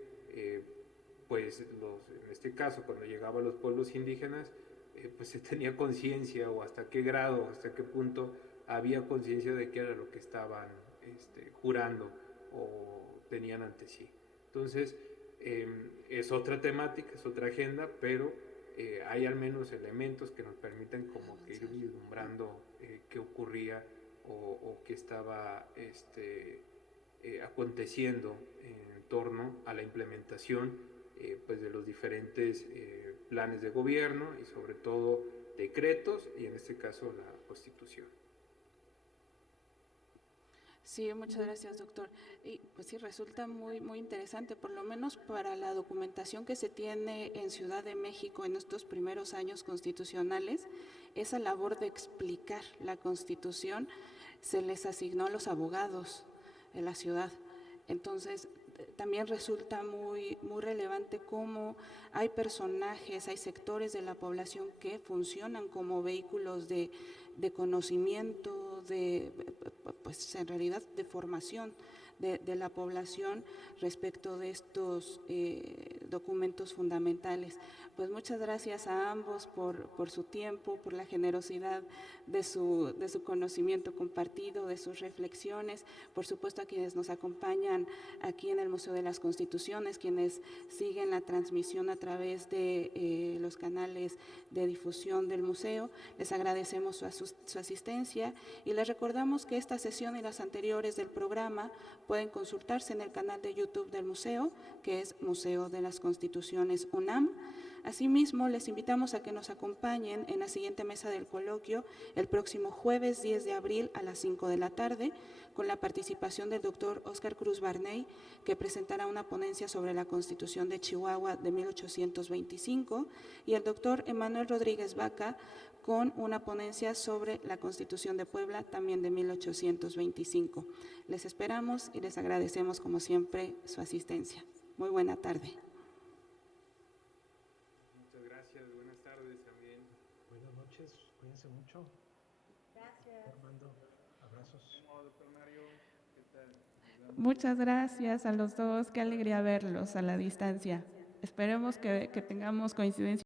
pues en este caso cuando llegaba a los pueblos indígenas pues se tenía conciencia, o hasta qué grado, hasta qué punto había conciencia de qué era lo que estaban jurando o tenían ante sí. Entonces es otra temática, es otra agenda, pero hay al menos elementos que nos permiten como que ir vislumbrando qué ocurría o qué estaba aconteciendo en torno a la implementación pues de los diferentes planes de gobierno y sobre todo decretos y en este caso la Constitución. Sí, muchas gracias, doctor. Y pues sí, resulta muy interesante, por lo menos para la documentación que se tiene en Ciudad de México en estos primeros años constitucionales, esa labor de explicar la Constitución se les asignó a los abogados de la ciudad. Entonces, también resulta muy relevante cómo hay personajes, hay sectores de la población que funcionan como vehículos de conocimiento, pues en realidad de formación de la población respecto de estos documentos fundamentales. Pues muchas gracias a ambos por su tiempo, por la generosidad de su conocimiento compartido, de sus reflexiones, por supuesto a quienes nos acompañan aquí en el Museo de las Constituciones, quienes siguen la transmisión a través de los canales de difusión del museo. Les agradecemos su asistencia y les recordamos que esta sesión y las anteriores del programa pueden consultarse en el canal de YouTube del museo, que es Museo de las Constituciones UNAM. Asimismo, les invitamos a que nos acompañen en la siguiente mesa del coloquio el próximo jueves 10 de abril a las 5 de la tarde, con la participación del doctor Óscar Cruz Barney, que presentará una ponencia sobre la Constitución de Chihuahua de 1825, y el doctor Emanuel Rodríguez Vaca, con una ponencia sobre la Constitución de Puebla, también de 1825. Les esperamos y les agradecemos, como siempre, su asistencia. Muy buena tarde. Muchas gracias, buenas tardes también. Buenas noches, cuídense mucho. Gracias. Armando, abrazos. Doctor Mario, ¿qué tal? Muchas gracias a los dos. Qué alegría verlos a la distancia. Esperemos que tengamos coincidencia.